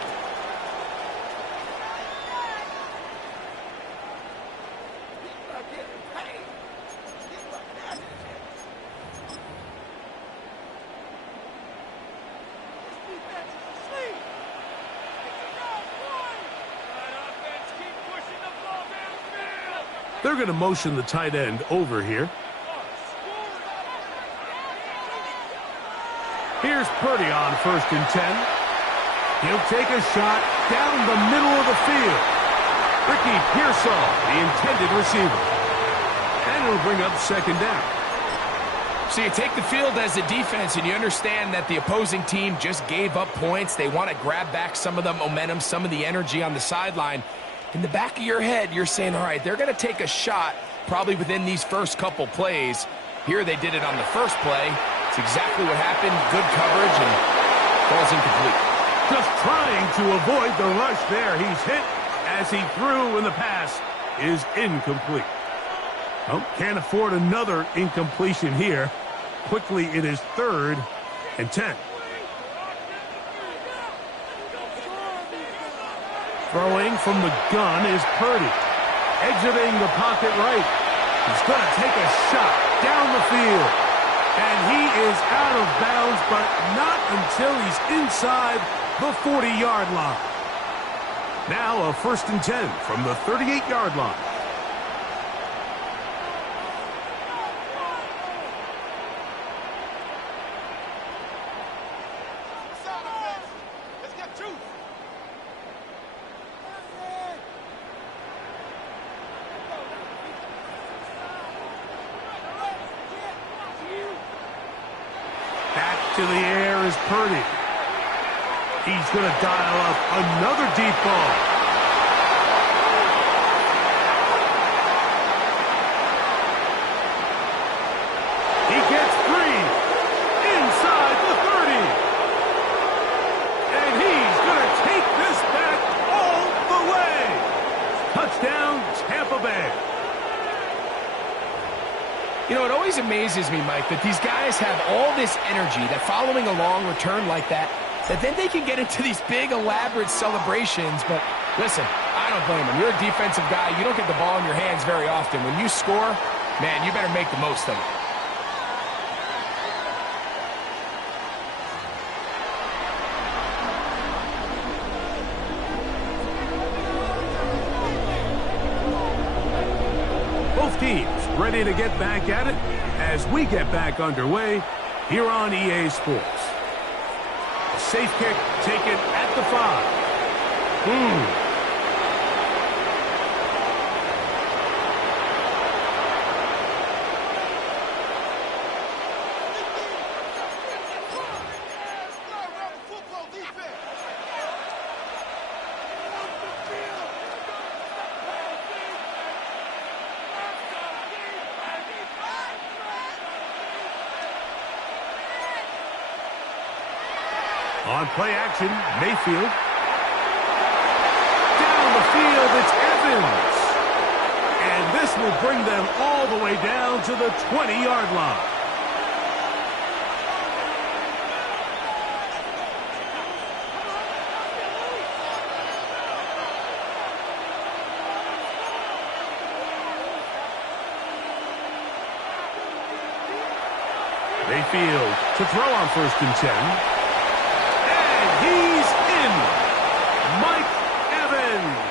They're going to motion the tight end over here. Here's Purdy on 1st and 10. He'll take a shot down the middle of the field. Ricky Pearsall, the intended receiver. And it'll bring up second down. So you take the field as a defense and you understand that the opposing team just gave up points. They want to grab back some of the momentum, some of the energy on the sideline. In the back of your head, you're saying, all right, they're going to take a shot probably within these first couple plays. Here they did it on the first play. It's exactly what happened. Good coverage and ball's incomplete. Just trying to avoid the rush there. He's hit as he threw, and the pass is incomplete. Oh, can't afford another incompletion here. Quickly, it is 3rd and 10. Throwing from the gun is Purdy. Exiting the pocket right. He's going to take a shot down the field. And he is out of bounds, but not until he's inside the 40-yard line. Now a 1st and 10 from the 38-yard line. To the air is Purdy. He's going to dial up another deep ball. He gets 3 inside the 30. And he's going to take this back all the way. Touchdown, Tampa Bay. You know, it always amazes me, Mike, that these guys have all this energy, that following a long return like that then they can get into these big, elaborate celebrations. But listen, I don't blame them. You're a defensive guy. You don't get the ball in your hands very often. When you score, man, you better make the most of it. Both teams ready to get back at it as we get back underway here on EA Sports. A safe kick taken at the 5. On play action, Mayfield. Down the field, it's Evans. And this will bring them all the way down to the 20-yard line. Mayfield to throw on 1st and 10. And he's in. Mike Evans.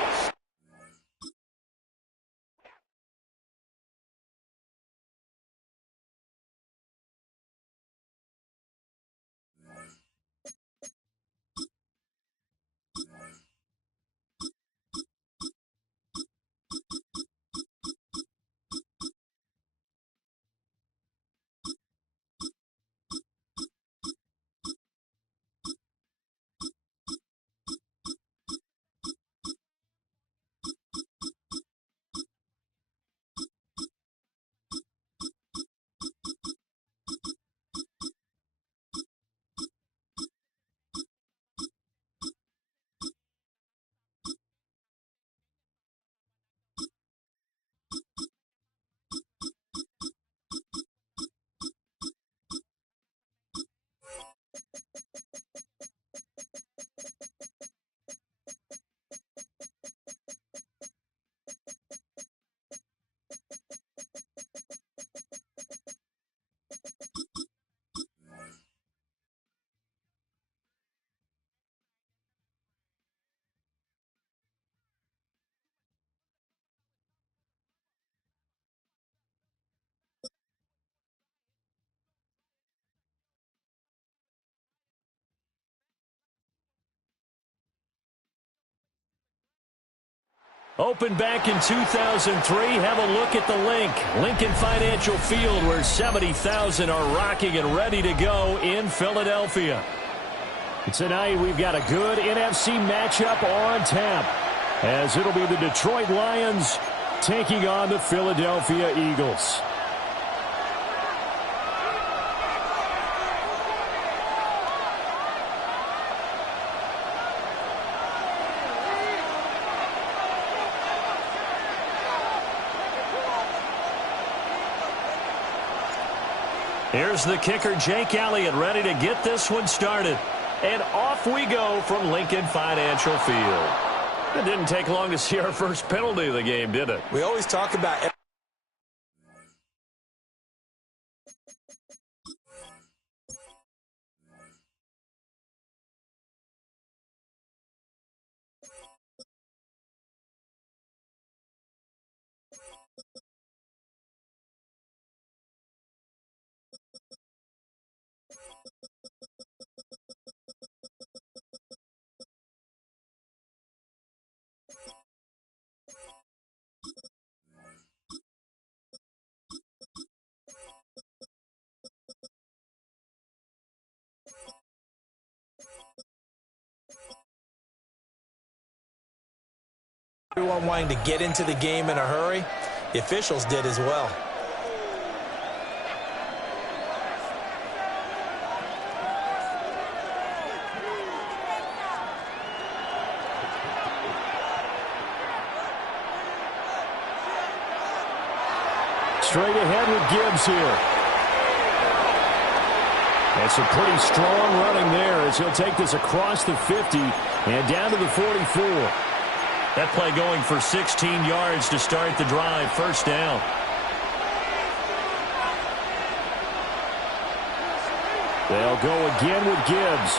Opened back in 2003, have a look at the Lincoln Financial Field, where 70,000 are rocking and ready to go in Philadelphia. Tonight, we've got a good NFC matchup on tap, as it'll be the Detroit Lions taking on the Philadelphia Eagles. Here's the kicker, Jake Elliott, ready to get this one started. And off we go from Lincoln Financial Field. It didn't take long to see our first penalty of the game, did it? We always talk about... Everyone wanting to get into the game in a hurry. The officials did as well. Straight ahead with Gibbs here. That's a pretty strong running there as he'll take this across the 50 and down to the 44. That play going for 16 yards to start the drive. First down. They'll go again with Gibbs.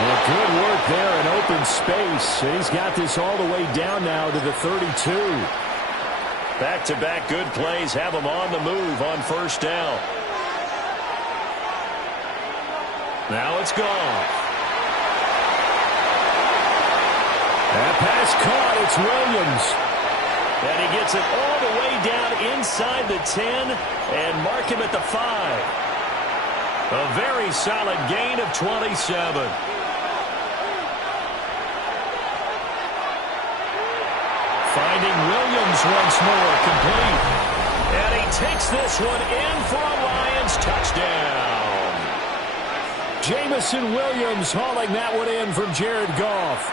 And good work there in open space. And he's got this all the way down now to the 32. Back-to-back good plays have him on the move on first down. Now it's gone. That pass caught. It's Williams. And he gets it all the way down inside the 10 and mark him at the 5. A very solid gain of 27. Finding Williams once more, complete. And he takes this one in for a Lions touchdown. Jamison Williams hauling that one in from Jared Goff.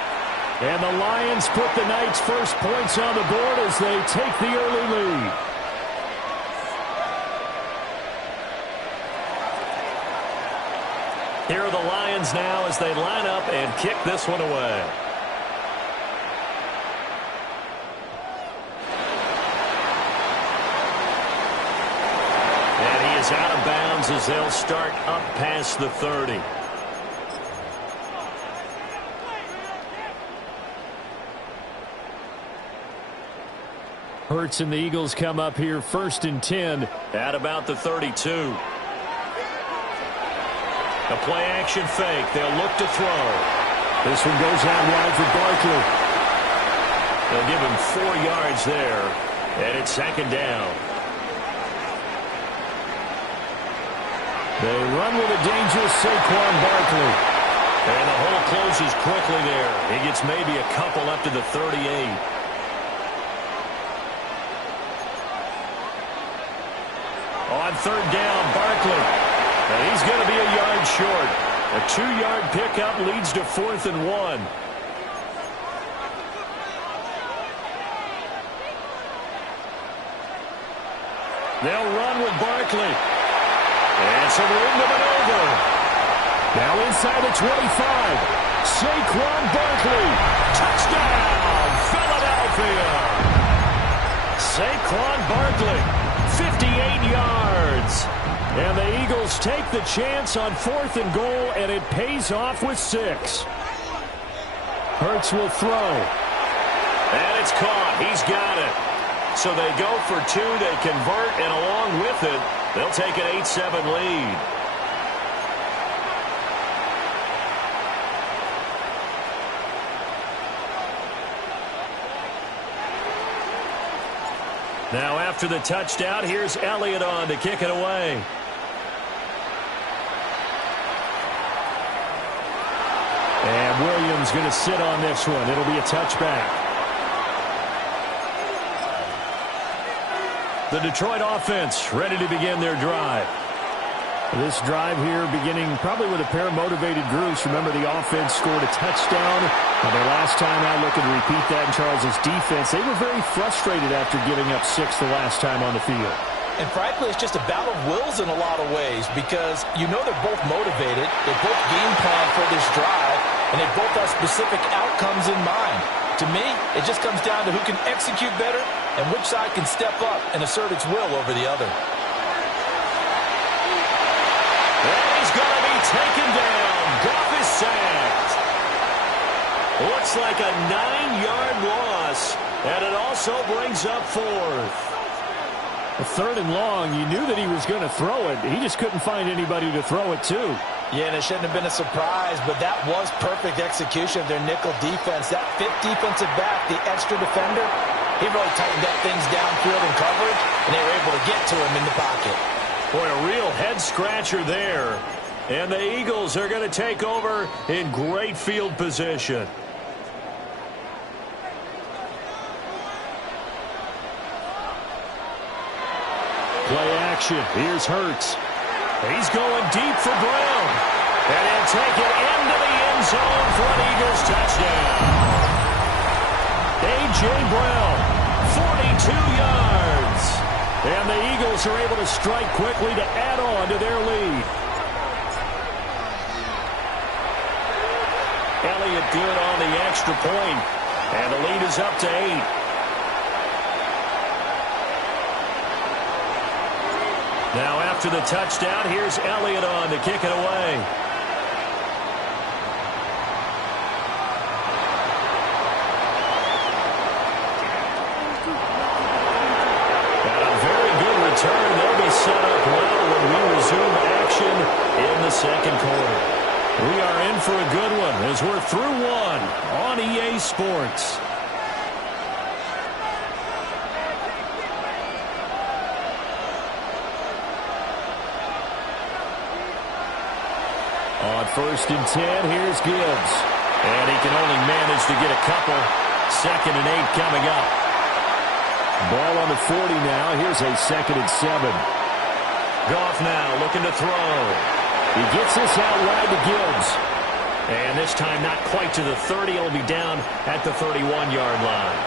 And the Lions put the night's first points on the board as they take the early lead. Here are the Lions now as they line up and kick this one away. is out of bounds as they'll start up past the 30. Hurts and the Eagles come up here 1st and 10 at about the 32. A play-action fake. They'll look to throw. This one goes out wide for Barkley. They'll give him 4 yards there, and it's 2nd down. They run with a dangerous Saquon Barkley. And the hole closes quickly there. He gets maybe a couple up to the 38. On 3rd down, Barkley. And he's going to be a yard short. A 2-yard pickup leads to 4th and 1. They'll run with Barkley. And some room to maneuver. Now inside the 25. Saquon Barkley. Touchdown, Philadelphia. Saquon Barkley, 58 yards. And the Eagles take the chance on 4th and goal, and it pays off with 6. Hurts will throw. And it's caught. He's got it. So they go for 2. They convert, and along with it, they'll take an 8-7 lead. Now after the touchdown, here's Elliott on to kick it away. And Williams going to sit on this one. It'll be a touchback. The Detroit offense ready to begin their drive. This drive here beginning probably with a pair of motivated groups. Remember, the offense scored a touchdown. And their last time out, looking to repeat that in Charles' defense. They were very frustrated after giving up 6 the last time on the field. And frankly, it's just a battle of wills in a lot of ways because you know they're both motivated. They both game plan for this drive, and they both have specific outcomes in mind. To me, it just comes down to who can execute better and which side can step up and assert its will over the other. And he's going to be taken down. Goff is sacked. Looks like a 9-yard loss, and it also brings up 4th. A 3rd and long, you knew that he was going to throw it. He just couldn't find anybody to throw it to. Yeah, and it shouldn't have been a surprise, but that was perfect execution of their nickel defense. That 5th defensive back, the extra defender, he really tightened up things downfield in coverage, and they were able to get to him in the pocket. Boy, a real head-scratcher there. And the Eagles are going to take over in great field position. Play action. Here's Hurts. He's going deep for Brown. And he'll take it into the end zone for an Eagles touchdown. A.J. Brown, 42 yards. And the Eagles are able to strike quickly to add on to their lead. Elliott good on the extra point. And the lead is up to 8. Now after the touchdown, here's Elliott on to kick it away. And a very good return. They'll be set up well when we resume action in the 2nd quarter. We are in for a good one as we're through 1 on EA Sports. On 1st and 10, here's Gibbs. And he can only manage to get a couple. 2nd and 8 coming up. Ball on the 40 now. Here's a 2nd and 7. Goff now looking to throw. He gets this out wide to Gibbs. And this time not quite to the 30. He'll be down at the 31-yard line.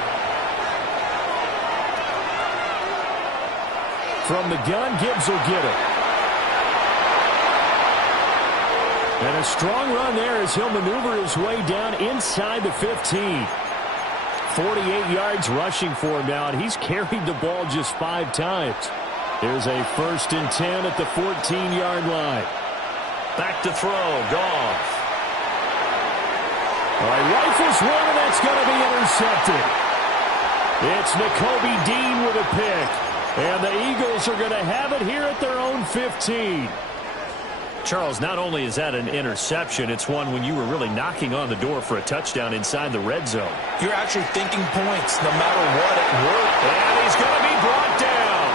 From the gun, Gibbs will get it. And a strong run there as he'll maneuver his way down inside the 15. 48 yards rushing for him now, and he's carried the ball just 5 times. Here's a 1st and 10 at the 14-yard line. Back to throw. Goff. All right, rifles one, and that's going to be intercepted. It's Nakobe Dean with a pick. And the Eagles are going to have it here at their own 15. Charles, not only is that an interception, it's one when you were really knocking on the door for a touchdown inside the red zone. You're actually thinking points no matter what it worked. And he's going to be brought down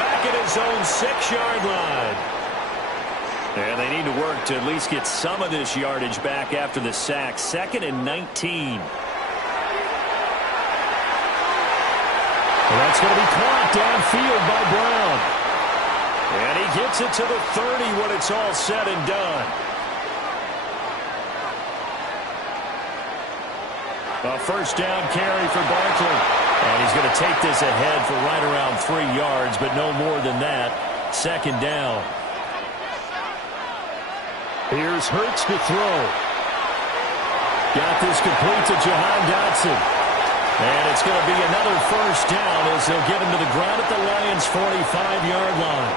back at his own 6-yard line. And they need to work to at least get some of this yardage back after the sack. 2nd and 19. Well, that's going to be caught downfield by Brown. And he gets it to the 30 when it's all said and done. A 1st down carry for Barkley. And he's going to take this ahead for right around 3 yards, but no more than that. 2nd down. Here's Hurts to throw. Got this complete to Jahan Dotson. And it's going to be another 1st down as they'll get him to the ground at the Lions' 45-yard line.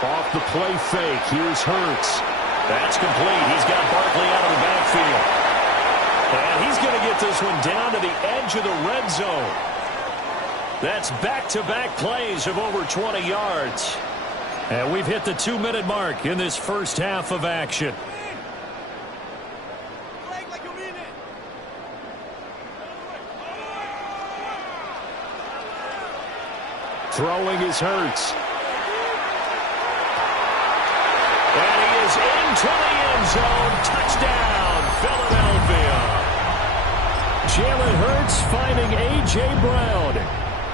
Off the play fake, here's Hurts. That's complete. He's got Barkley out of the backfield. And he's going to get this one down to the edge of the red zone. That's back-to-back plays of over 20 yards. And we've hit the 2-minute mark in this first half of action. Throwing is Hurts. And he is into the end zone. Touchdown, Philadelphia. Jalen Hurts finding A.J. Brown.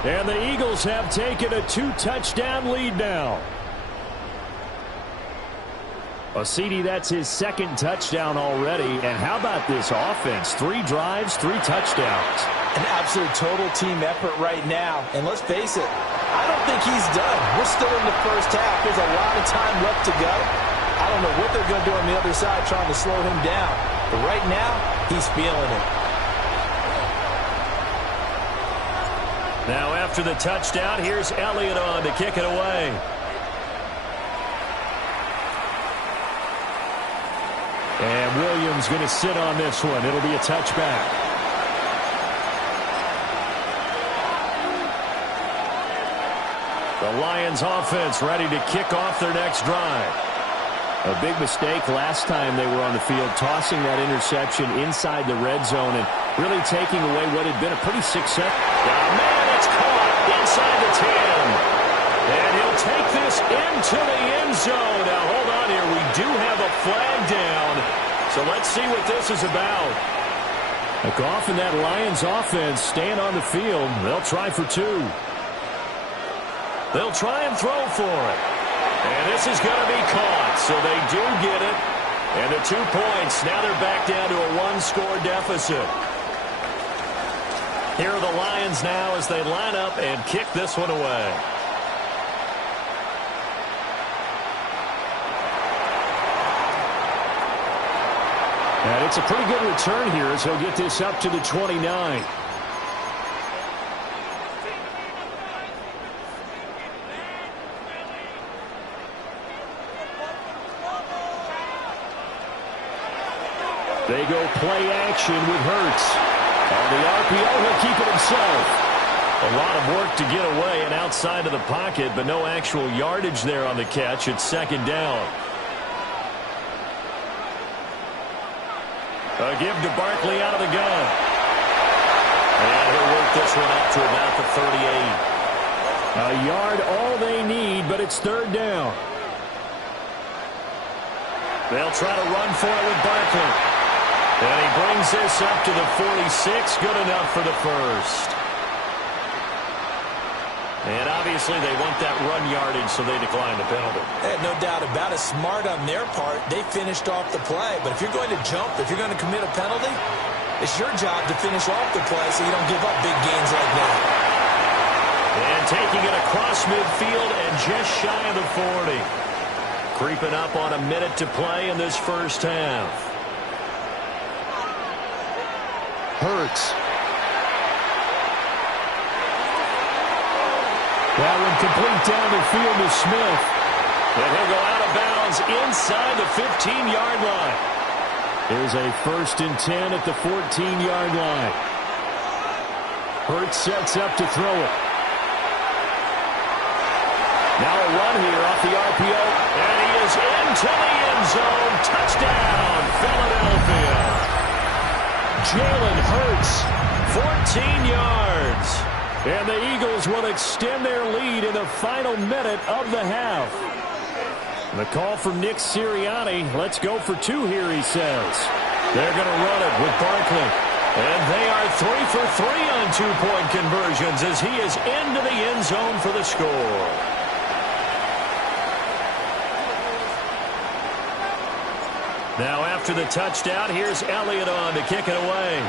And the Eagles have taken a 2-touchdown lead now. CD, that's his 2nd touchdown already. And how about this offense? 3 drives, 3 touchdowns. An absolute total team effort right now. And let's face it, I don't think he's done. We're still in the first half. There's a lot of time left to go. I don't know what they're going to do on the other side trying to slow him down. But right now, he's feeling it. Now after the touchdown, here's Elliott on to kick it away. And Williams going to sit on this one. It'll be a touchback. The Lions offense ready to kick off their next drive. A big mistake last time they were on the field, tossing that interception inside the red zone and really taking away what had been a pretty successful. Man, it's caught inside the 10. And he'll take this into the end zone. Now, hold on here. We do have a flag down. So let's see what this is about. Goff and that Lions offense staying on the field. They'll try for 2. They'll try and throw for it. And this is going to be caught. So they do get it. And the 2 points. Now they're back down to a 1-score deficit. Here are the Lions now as they line up and kick this one away. And it's a pretty good return here as he'll get this up to the 29. They go play action with Hurts. On the RPO, he'll keep it himself. A lot of work to get away and outside of the pocket, but no actual yardage there on the catch. It's 2nd down. A give to Barkley out of the gun. And he'll work this one out to about the 38. A yard all they need, but it's 3rd down. They'll try to run for it with Barkley. And he brings this up to the 46. Good enough for the 1st. And obviously they want that run yardage, so they decline the penalty. No doubt about it. Smart on their part. They finished off the play. But if you're going to jump, if you're going to commit a penalty, it's your job to finish off the play so you don't give up big gains like that. And taking it across midfield and just shy of the 40. Creeping up on a minute to play in this first half. Hurts. That one complete down the field to Smith. And he'll go out of bounds inside the 15-yard line. Here's a 1st and 10 at the 14-yard line. Hurts sets up to throw it. Now a run here off the RPO. And he is into the end zone. Touchdown, Philadelphia. Jalen Hurts. 14 yards. And the Eagles will extend their lead in the final minute of the half. The call from Nick Sirianni. Let's go for 2 here, he says. They're going to run it with Barkley. And they are 3 for 3 on 2-point conversions as he is into the end zone for the score. Now after the touchdown, here's Elliott on to kick it away.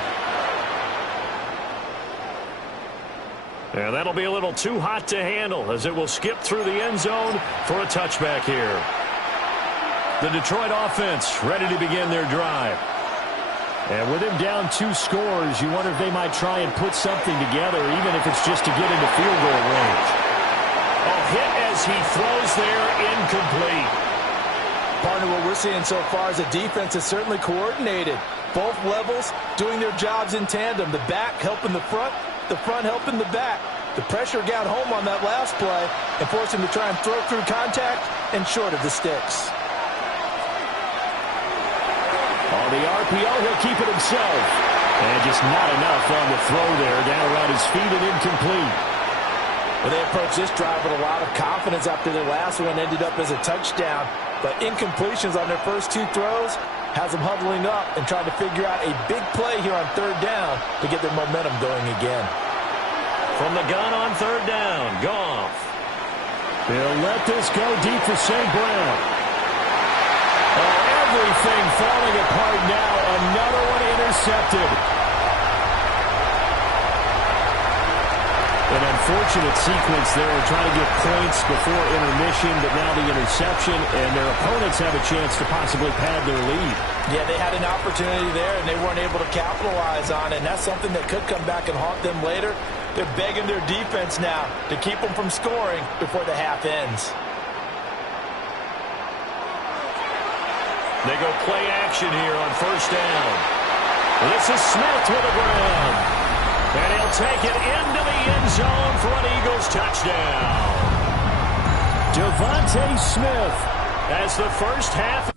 And that'll be a little too hot to handle as it will skip through the end zone for a touchback here. The Detroit offense ready to begin their drive. And with him down 2 scores, you wonder if they might try and put something together, even if it's just to get into field goal range. A hit as he throws there, incomplete. Partner, what we're seeing so far is the defense is certainly coordinated. Both levels doing their jobs in tandem. The back helping the front helping the back. The pressure got home on that last play and forced him to try and throw through contact and short of the sticks. On the RPO, he'll keep it himself. And just not enough on the throw there. Down around his feet and incomplete. Well, they approached this drive with a lot of confidence after their last one ended up as a touchdown. But incompletions on their first 2 throws has them huddling up and trying to figure out a big play here on 3rd down to get their momentum going again. From the gun on 3rd down, Goff. They'll let this go deep for St. Brown. Oh, everything falling apart now. Another one intercepted. An unfortunate sequence there, trying to get points before intermission, but now the interception, and their opponents have a chance to possibly pad their lead. Yeah, they had an opportunity there, and they weren't able to capitalize on it, and that's something that could come back and haunt them later. They're begging their defense now to keep them from scoring before the half ends. They go play action here on 1st down. This is Smith with the ground. And he'll take it into the end zone for an Eagles touchdown. Devontae Smith as the first half.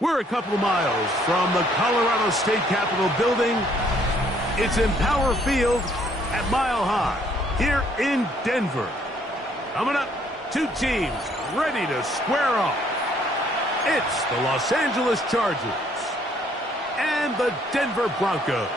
We're a couple of miles from the Colorado State Capitol building. It's in Power Field at Mile High here in Denver. Coming up, two teams ready to square off. It's the Los Angeles Chargers and the Denver Broncos.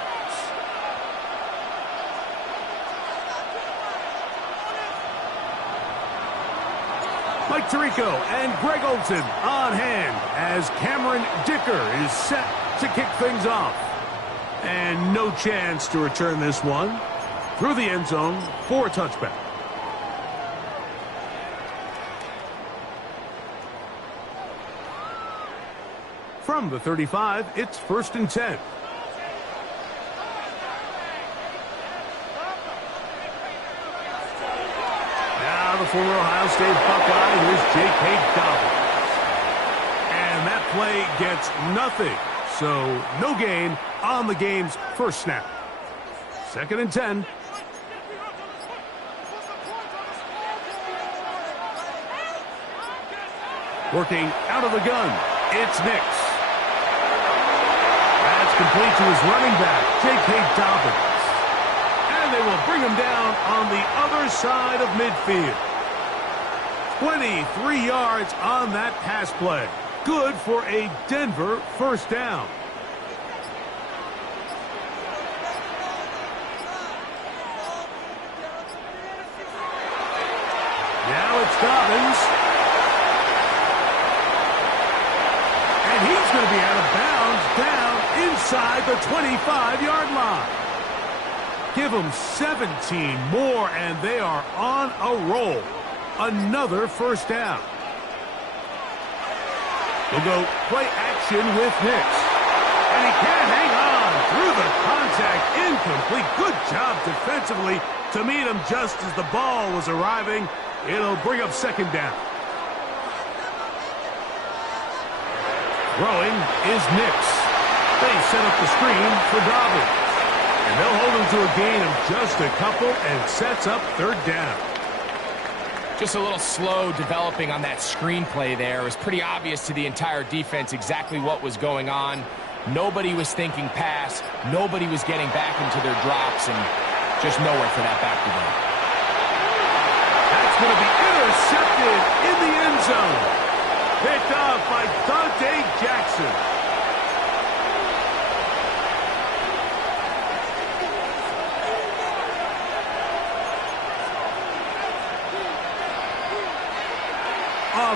Mike Tirico and Greg Olson on hand as Cameron Dicker is set to kick things off. And no chance to return this one through the end zone for a touchback. From the 35, it's 1st and 10. Now the former Ohio State Buckeye, here's J.K. Dobbins. And that play gets nothing. So no gain on the game's first snap. 2nd and 10. Working out of the gun, it's Nix. That's complete to his running back, J.K. Dobbins. And they will bring him down on the other side of midfield. 23 yards on that pass play. Good for a Denver first down. Now it's Dobbins. And he's going to be out of bounds down inside the 25-yard line. Give them 17 more, and they are on a roll. Another first down. We'll go play action with Nix. And he can't hang on through the contact. Incomplete. Good job defensively to meet him just as the ball was arriving. It'll bring up 2nd down. Throwing is Nix. They set up the screen for Dobbins. And they'll hold him to a gain of just a couple and sets up 3rd down. Just a little slow developing on that screenplay there. It was pretty obvious to the entire defense exactly what was going on. Nobody was thinking pass. Nobody was getting back into their drops, and just nowhere for that back to go. That's going to be intercepted in the end zone. Picked up by Dante Jackson.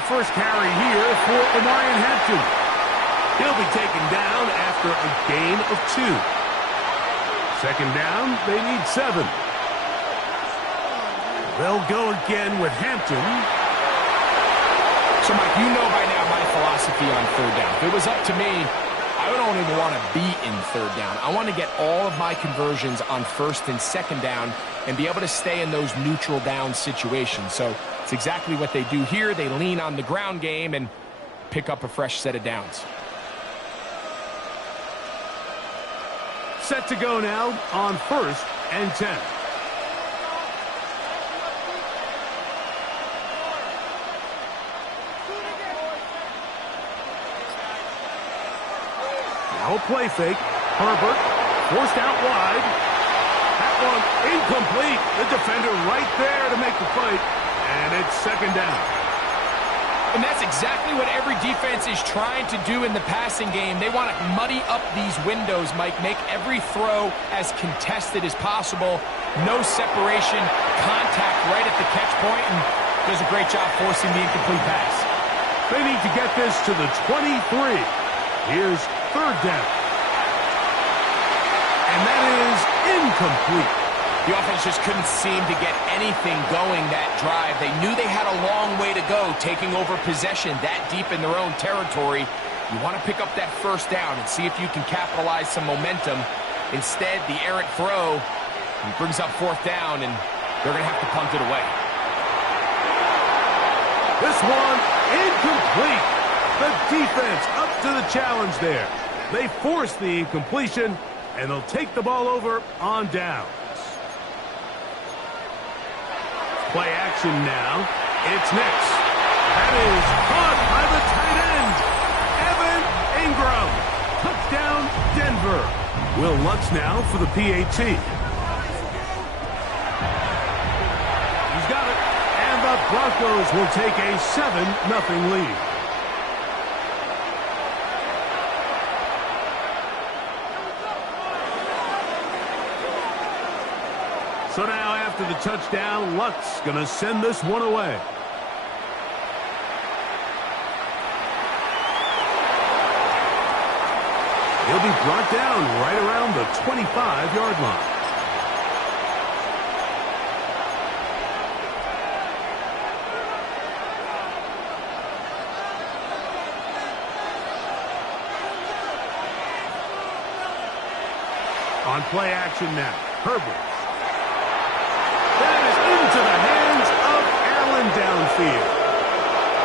First carry here for Omarion Hampton. He'll be taken down after a gain of 2. 2nd down, they need 7. They'll go again with Hampton. So, Mike, you know by now my philosophy on 3rd down. If it was up to me, I don't even want to be in 3rd down. I want to get all of my conversions on 1st and 2nd down and be able to stay in those neutral down situations. So it's exactly what they do here. They lean on the ground game and pick up a fresh set of downs. Set to go now on 1st and 10. Now a play fake. Herbert forced out wide. That one incomplete. The defender right there to make the play. And it's 2nd down. And that's exactly what every defense is trying to do in the passing game. They want to muddy up these windows, Mike. Make every throw as contested as possible. No separation, contact right at the catch point, and does a great job forcing the incomplete pass. They need to get this to the 23. Here's 3rd down. And that is incomplete. The offense just couldn't seem to get anything going that drive. They knew they had a long way to go, taking over possession that deep in their own territory. You want to pick up that 1st down and see if you can capitalize some momentum. Instead, the errant throw brings up 4th down, and they're going to have to punt it away. This one incomplete. The defense up to the challenge there. They force the incompletion, and they'll take the ball over on downs. Play action now. It's Nix. That is caught by the tight end, Evan Denver. Will Lutz now for the PAT. He's got it. And the Broncos will take a 7-0 lead. So now after the touchdown, Lutz going to send this one away. He'll be brought down right around the 25-yard line. On play action now, Herbert. That is into the hands of Allen downfield.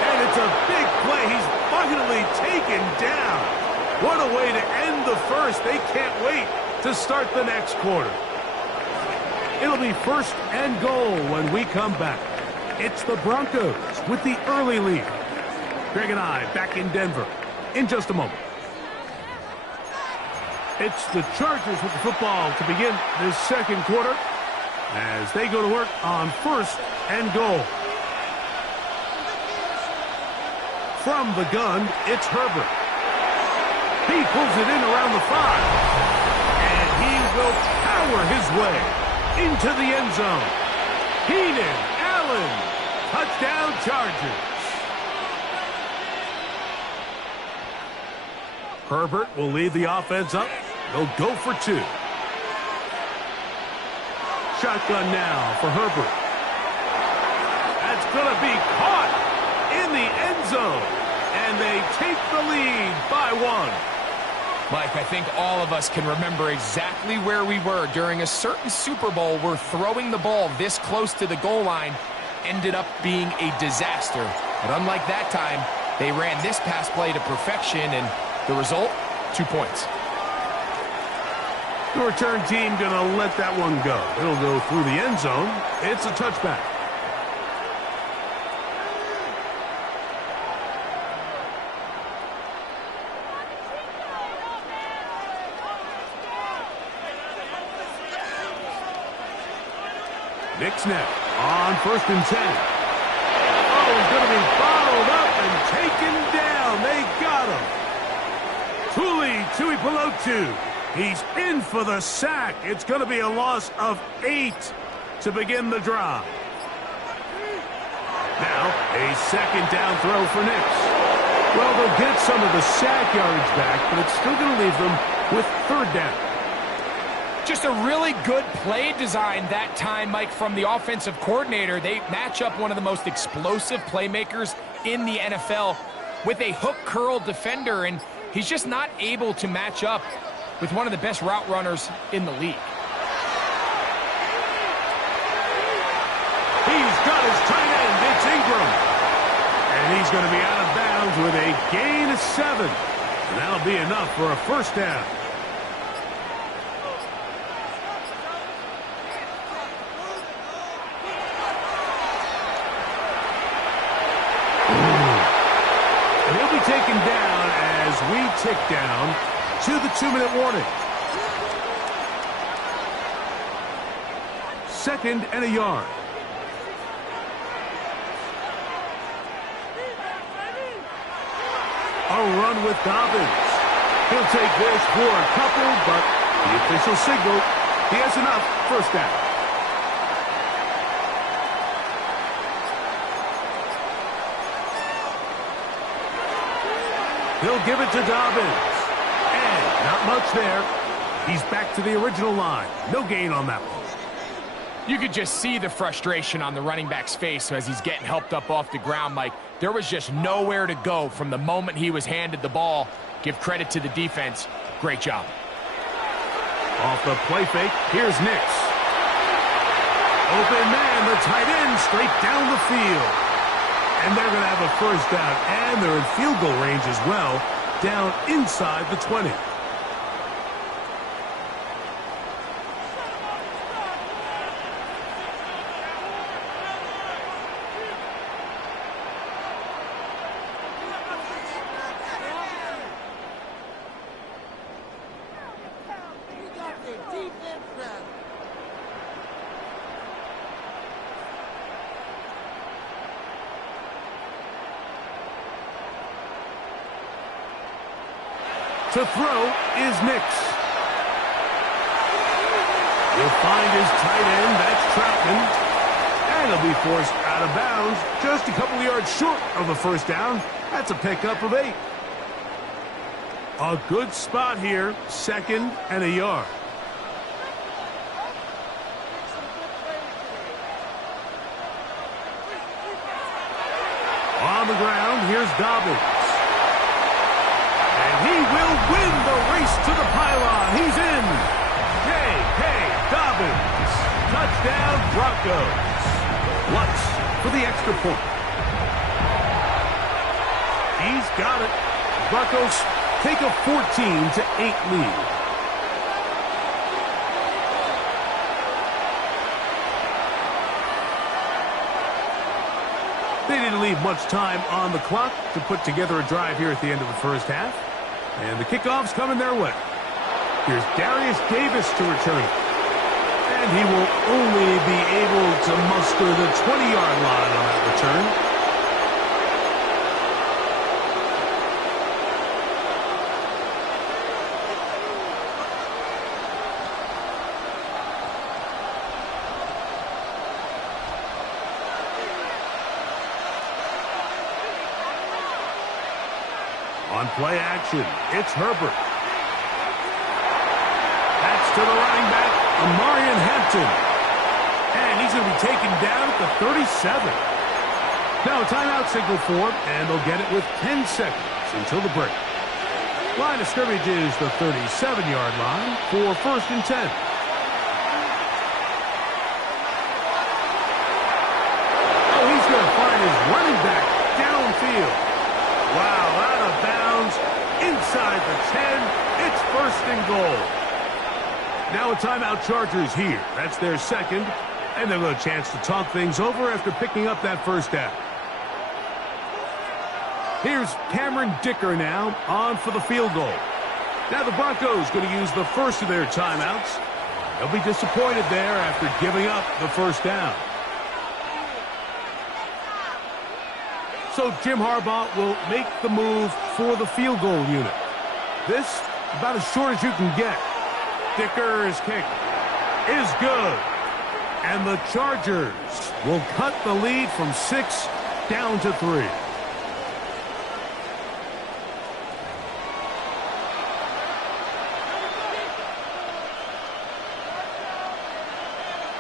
And it's a big play. He's finally taken down. What a way to end the first. They can't wait to start the next quarter. It'll be 1st and goal when we come back. It's the Broncos with the early lead. Greg and I back in Denver in just a moment. It's the Chargers with the football to begin this second quarter as they go to work on 1st and goal. From the gun, it's Herbert. He pulls it in around the 5. And he will power his way into the end zone. Keenan Allen. Touchdown Chargers. Herbert will lead the offense up. They'll go for 2. Shotgun now for Herbert. That's going to be caught in the end zone. And they take the lead by 1. Mike, I think all of us can remember exactly where we were during a certain Super Bowl where throwing the ball this close to the goal line ended up being a disaster. But unlike that time, they ran this pass play to perfection, and the result, 2 points. The return team going to let that one go. It'll go through the end zone. It's a touchback. Nick's net on 1st and 10. Oh, he's going to be bottled up and taken down. They got him. Tui Pelotu. He's in for the sack. It's going to be a loss of 8 to begin the drive. Now, a 2nd down throw for Knicks. Well, they'll get some of the sack yardage back, but it's still going to leave them with 3rd down. Just a really good play design that time, Mike, from the offensive coordinator. They match up one of the most explosive playmakers in the NFL with a hook curl defender, and he's just not able to match up with one of the best route runners in the league. He's got his tight end. It's Ingram. And he's going to be out of bounds with a gain of 7. And that'll be enough for a 1st down. And he'll be taken down as we tick down to the 2-minute warning. 2nd and a yard. A run with Dobbins. He'll take this for a couple, but the official signal, he has enough. 1st down. He'll give it to Dobbins. And not much there. He's back to the original line. No gain on that one. You could just see the frustration on the running back's face as he's getting helped up off the ground, Mike. There was just nowhere to go from the moment he was handed the ball. Give credit to the defense. Great job. Off the play fake, here's Nix. Open man, the tight end, straight down the field. And they're going to have a 1st down, and they're in field goal range as well, down inside the 20. To throw is Nix. He'll find his tight end, that's Troutman. And he'll be forced out of bounds just a couple of yards short of the first down. That's a pickup of 8. A good spot here, 2nd and a yard. On the ground, here's Dobbins. And he will win the race to the pylon. He's in. J.K. Dobbins. Touchdown, Broncos. Lutz for the extra point. He's got it. Broncos take a 14-8 lead. They didn't leave much time on the clock to put together a drive here at the end of the first half. And the kickoff's coming their way. Here's Darius Davis to return it. And he will only be able to muster the 20-yard line on that return. On play action, it's Herbert. That's to the running back, Amarian Hampton. And he's going to be taken down at the 37. Now a timeout signal for him, and they'll get it with 10 seconds until the break. Line of scrimmage is the 37-yard line for 1st and 10. Oh, he's going to find his running back downfield. Wow, out of bounds, inside the 10. It's 1st and goal. Now a timeout, Chargers here. That's their 2nd, and they'll have a chance to talk things over after picking up that first down. Here's Cameron Dicker now on for the field goal. Now the Broncos going to use the first of their timeouts. They'll be disappointed there after giving up the first down. So Jim Harbaugh will make the move for the field goal unit. This about as short as you can get. Dicker's kick is good. And the Chargers will cut the lead from 6 down to 3.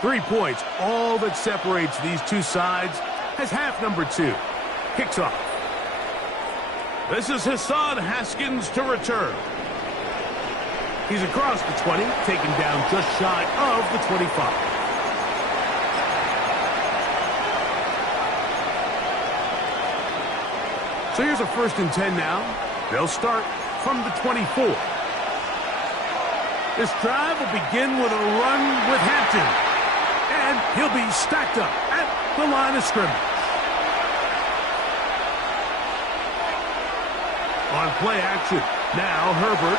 Three points, all that separates these two sides, as half number 2 kicks off. This is Hassan Haskins to return. He's across the 20, taken down just shy of the 25. So here's a 1st and 10 now. They'll start from the 24. This drive will begin with a run with Hampton. And he'll be stacked up at the line of scrimmage. On play action, now Herbert.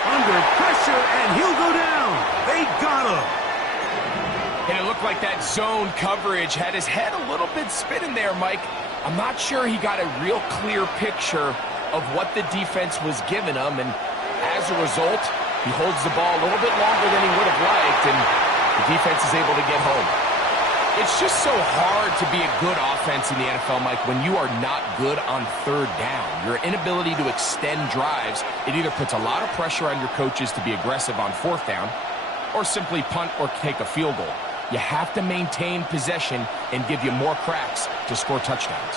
Under pressure, and he'll go down. They got him. And it looked like that zone coverage had his head a little bit spinning there, Mike. I'm not sure he got a real clear picture of what the defense was giving him, and as a result, he holds the ball a little bit longer than he would have liked, and the defense is able to get home. It's just so hard to be a good offense in the NFL, Mike, when you are not good on 3rd down. Your inability to extend drives, it either puts a lot of pressure on your coaches to be aggressive on 4th down or simply punt or take a field goal. You have to maintain possession and give you more cracks to score touchdowns.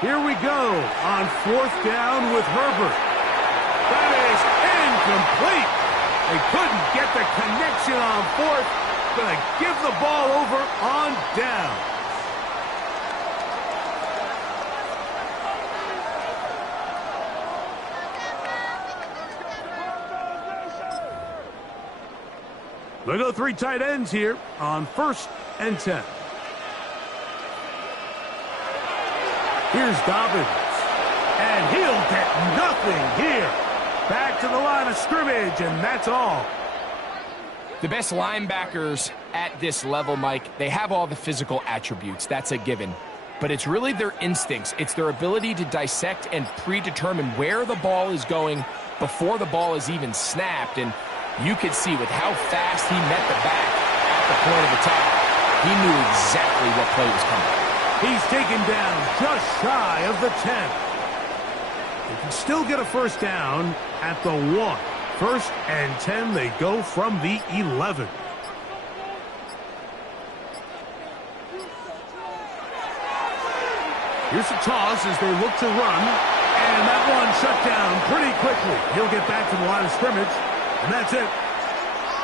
Here we go on 4th down with Herbert. That is incomplete. They couldn't get the connection on 4th. Going to give the ball over on down. They'll go 3 tight ends here on 1st and 10. Here's Dobbins. And he'll get nothing here. Back to the line of scrimmage, and that's all. The best linebackers at this level, Mike, they have all the physical attributes. That's a given. But it's really their instincts. It's their ability to dissect and predetermine where the ball is going before the ball is even snapped. And you could see with how fast he met the back at the point of attack, he knew exactly what play was coming. He's taken down just shy of the 10. They can still get a first down at the 1. 1st and 10, they go from the 11. Here's a toss as they look to run. And that one shut down pretty quickly. He'll get back to the line of scrimmage, and that's it.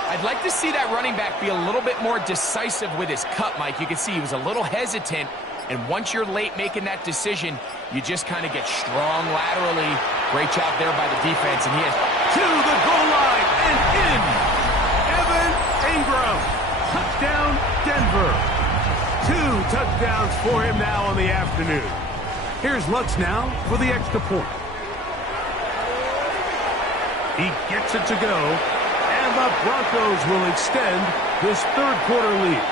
I'd like to see that running back be a little bit more decisive with his cut, Mike. You can see he was a little hesitant, and once you're late making that decision, you just kind of get strong laterally. Great job there by the defense, and he has to the goal line and in. Evan Ingram. Touchdown, Denver. 2 touchdowns for him now on the afternoon. Here's Lutz now for the extra point. He gets it to go, and the Broncos will extend this 3rd quarter lead.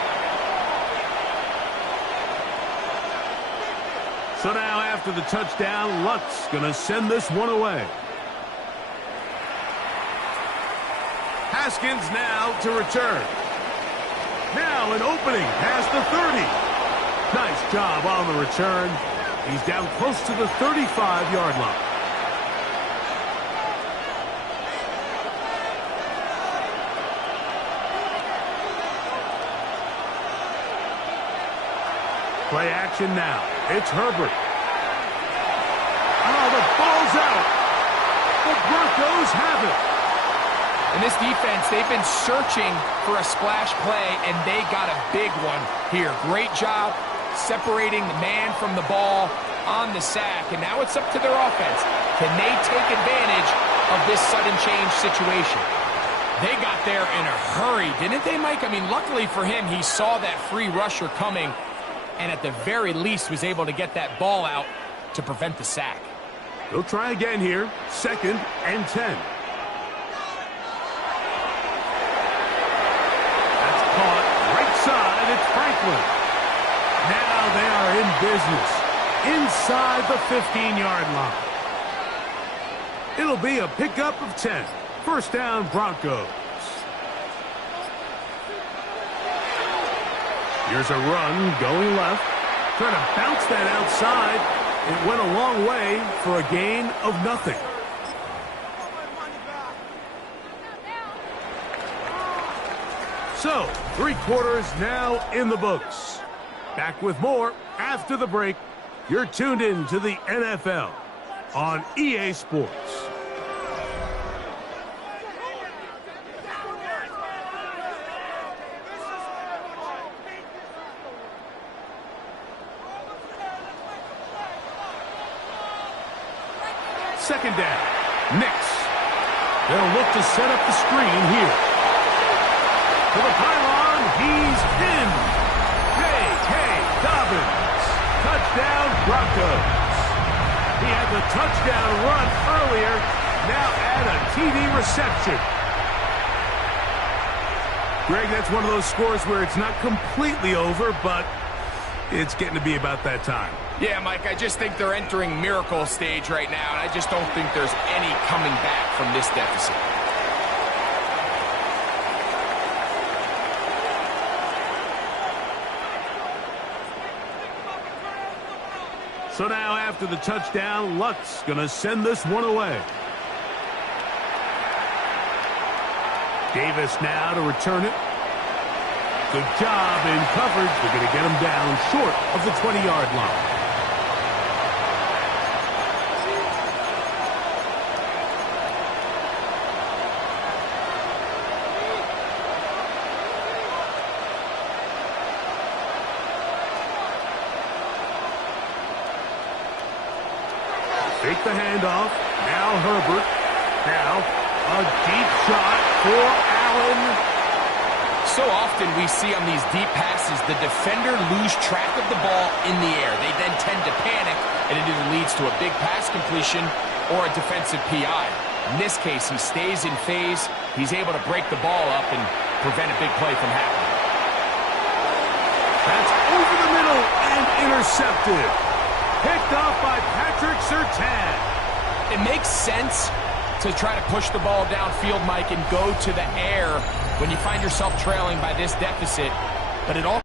So now after the touchdown, Lutz going to send this one away. Haskins now to return. Now an opening past the 30. Nice job on the return. He's down close to the 35-yard line. Play action now. It's Herbert. Oh, the ball's out. The Broncos have it. And this defense, they've been searching for a splash play, and they got a big one here. Great job separating the man from the ball on the sack, and now it's up to their offense. Can they take advantage of this sudden change situation? They got there in a hurry, didn't they, Mike? I mean, luckily for him, he saw that free rusher coming, and at the very least was able to get that ball out to prevent the sack. They'll try again here. 2nd and 10. It's Franklin. Now they are in business inside the 15-yard line. It'll be a pickup of 10. 1st down, Broncos. Here's a run going left. Trying to bounce that outside. It went a long way for a gain of nothing. So, 3 quarters now in the books. Back with more after the break. You're tuned in to the NFL on EA Sports. Second down. Nix. They'll look to set up the screen here. To the pylon, he's in. J.K. Dobbins. Touchdown, Broncos. He had the touchdown run earlier. Now add a TD reception. Greg, that's one of those scores where it's not completely over, but it's getting to be about that time. Yeah, Mike, I just think they're entering miracle stage right now, and I just don't think there's any coming back from this deficit. So now after the touchdown, Lutz going to send this one away. Davis now to return it. Good job in coverage. They're going to get him down short of the 20-yard line. Take the handoff. Now Herbert. Now a deep shot for Allen. So often we see on these deep passes, the defender lose track of the ball in the air. They then tend to panic, and it either leads to a big pass completion or a defensive PI. In this case, he stays in phase. He's able to break the ball up and prevent a big play from happening. That's over the middle and intercepted. Picked off by Patrick Surtain. It makes sense to try to push the ball downfield, Mike, and go to the air when you find yourself trailing by this deficit. But it all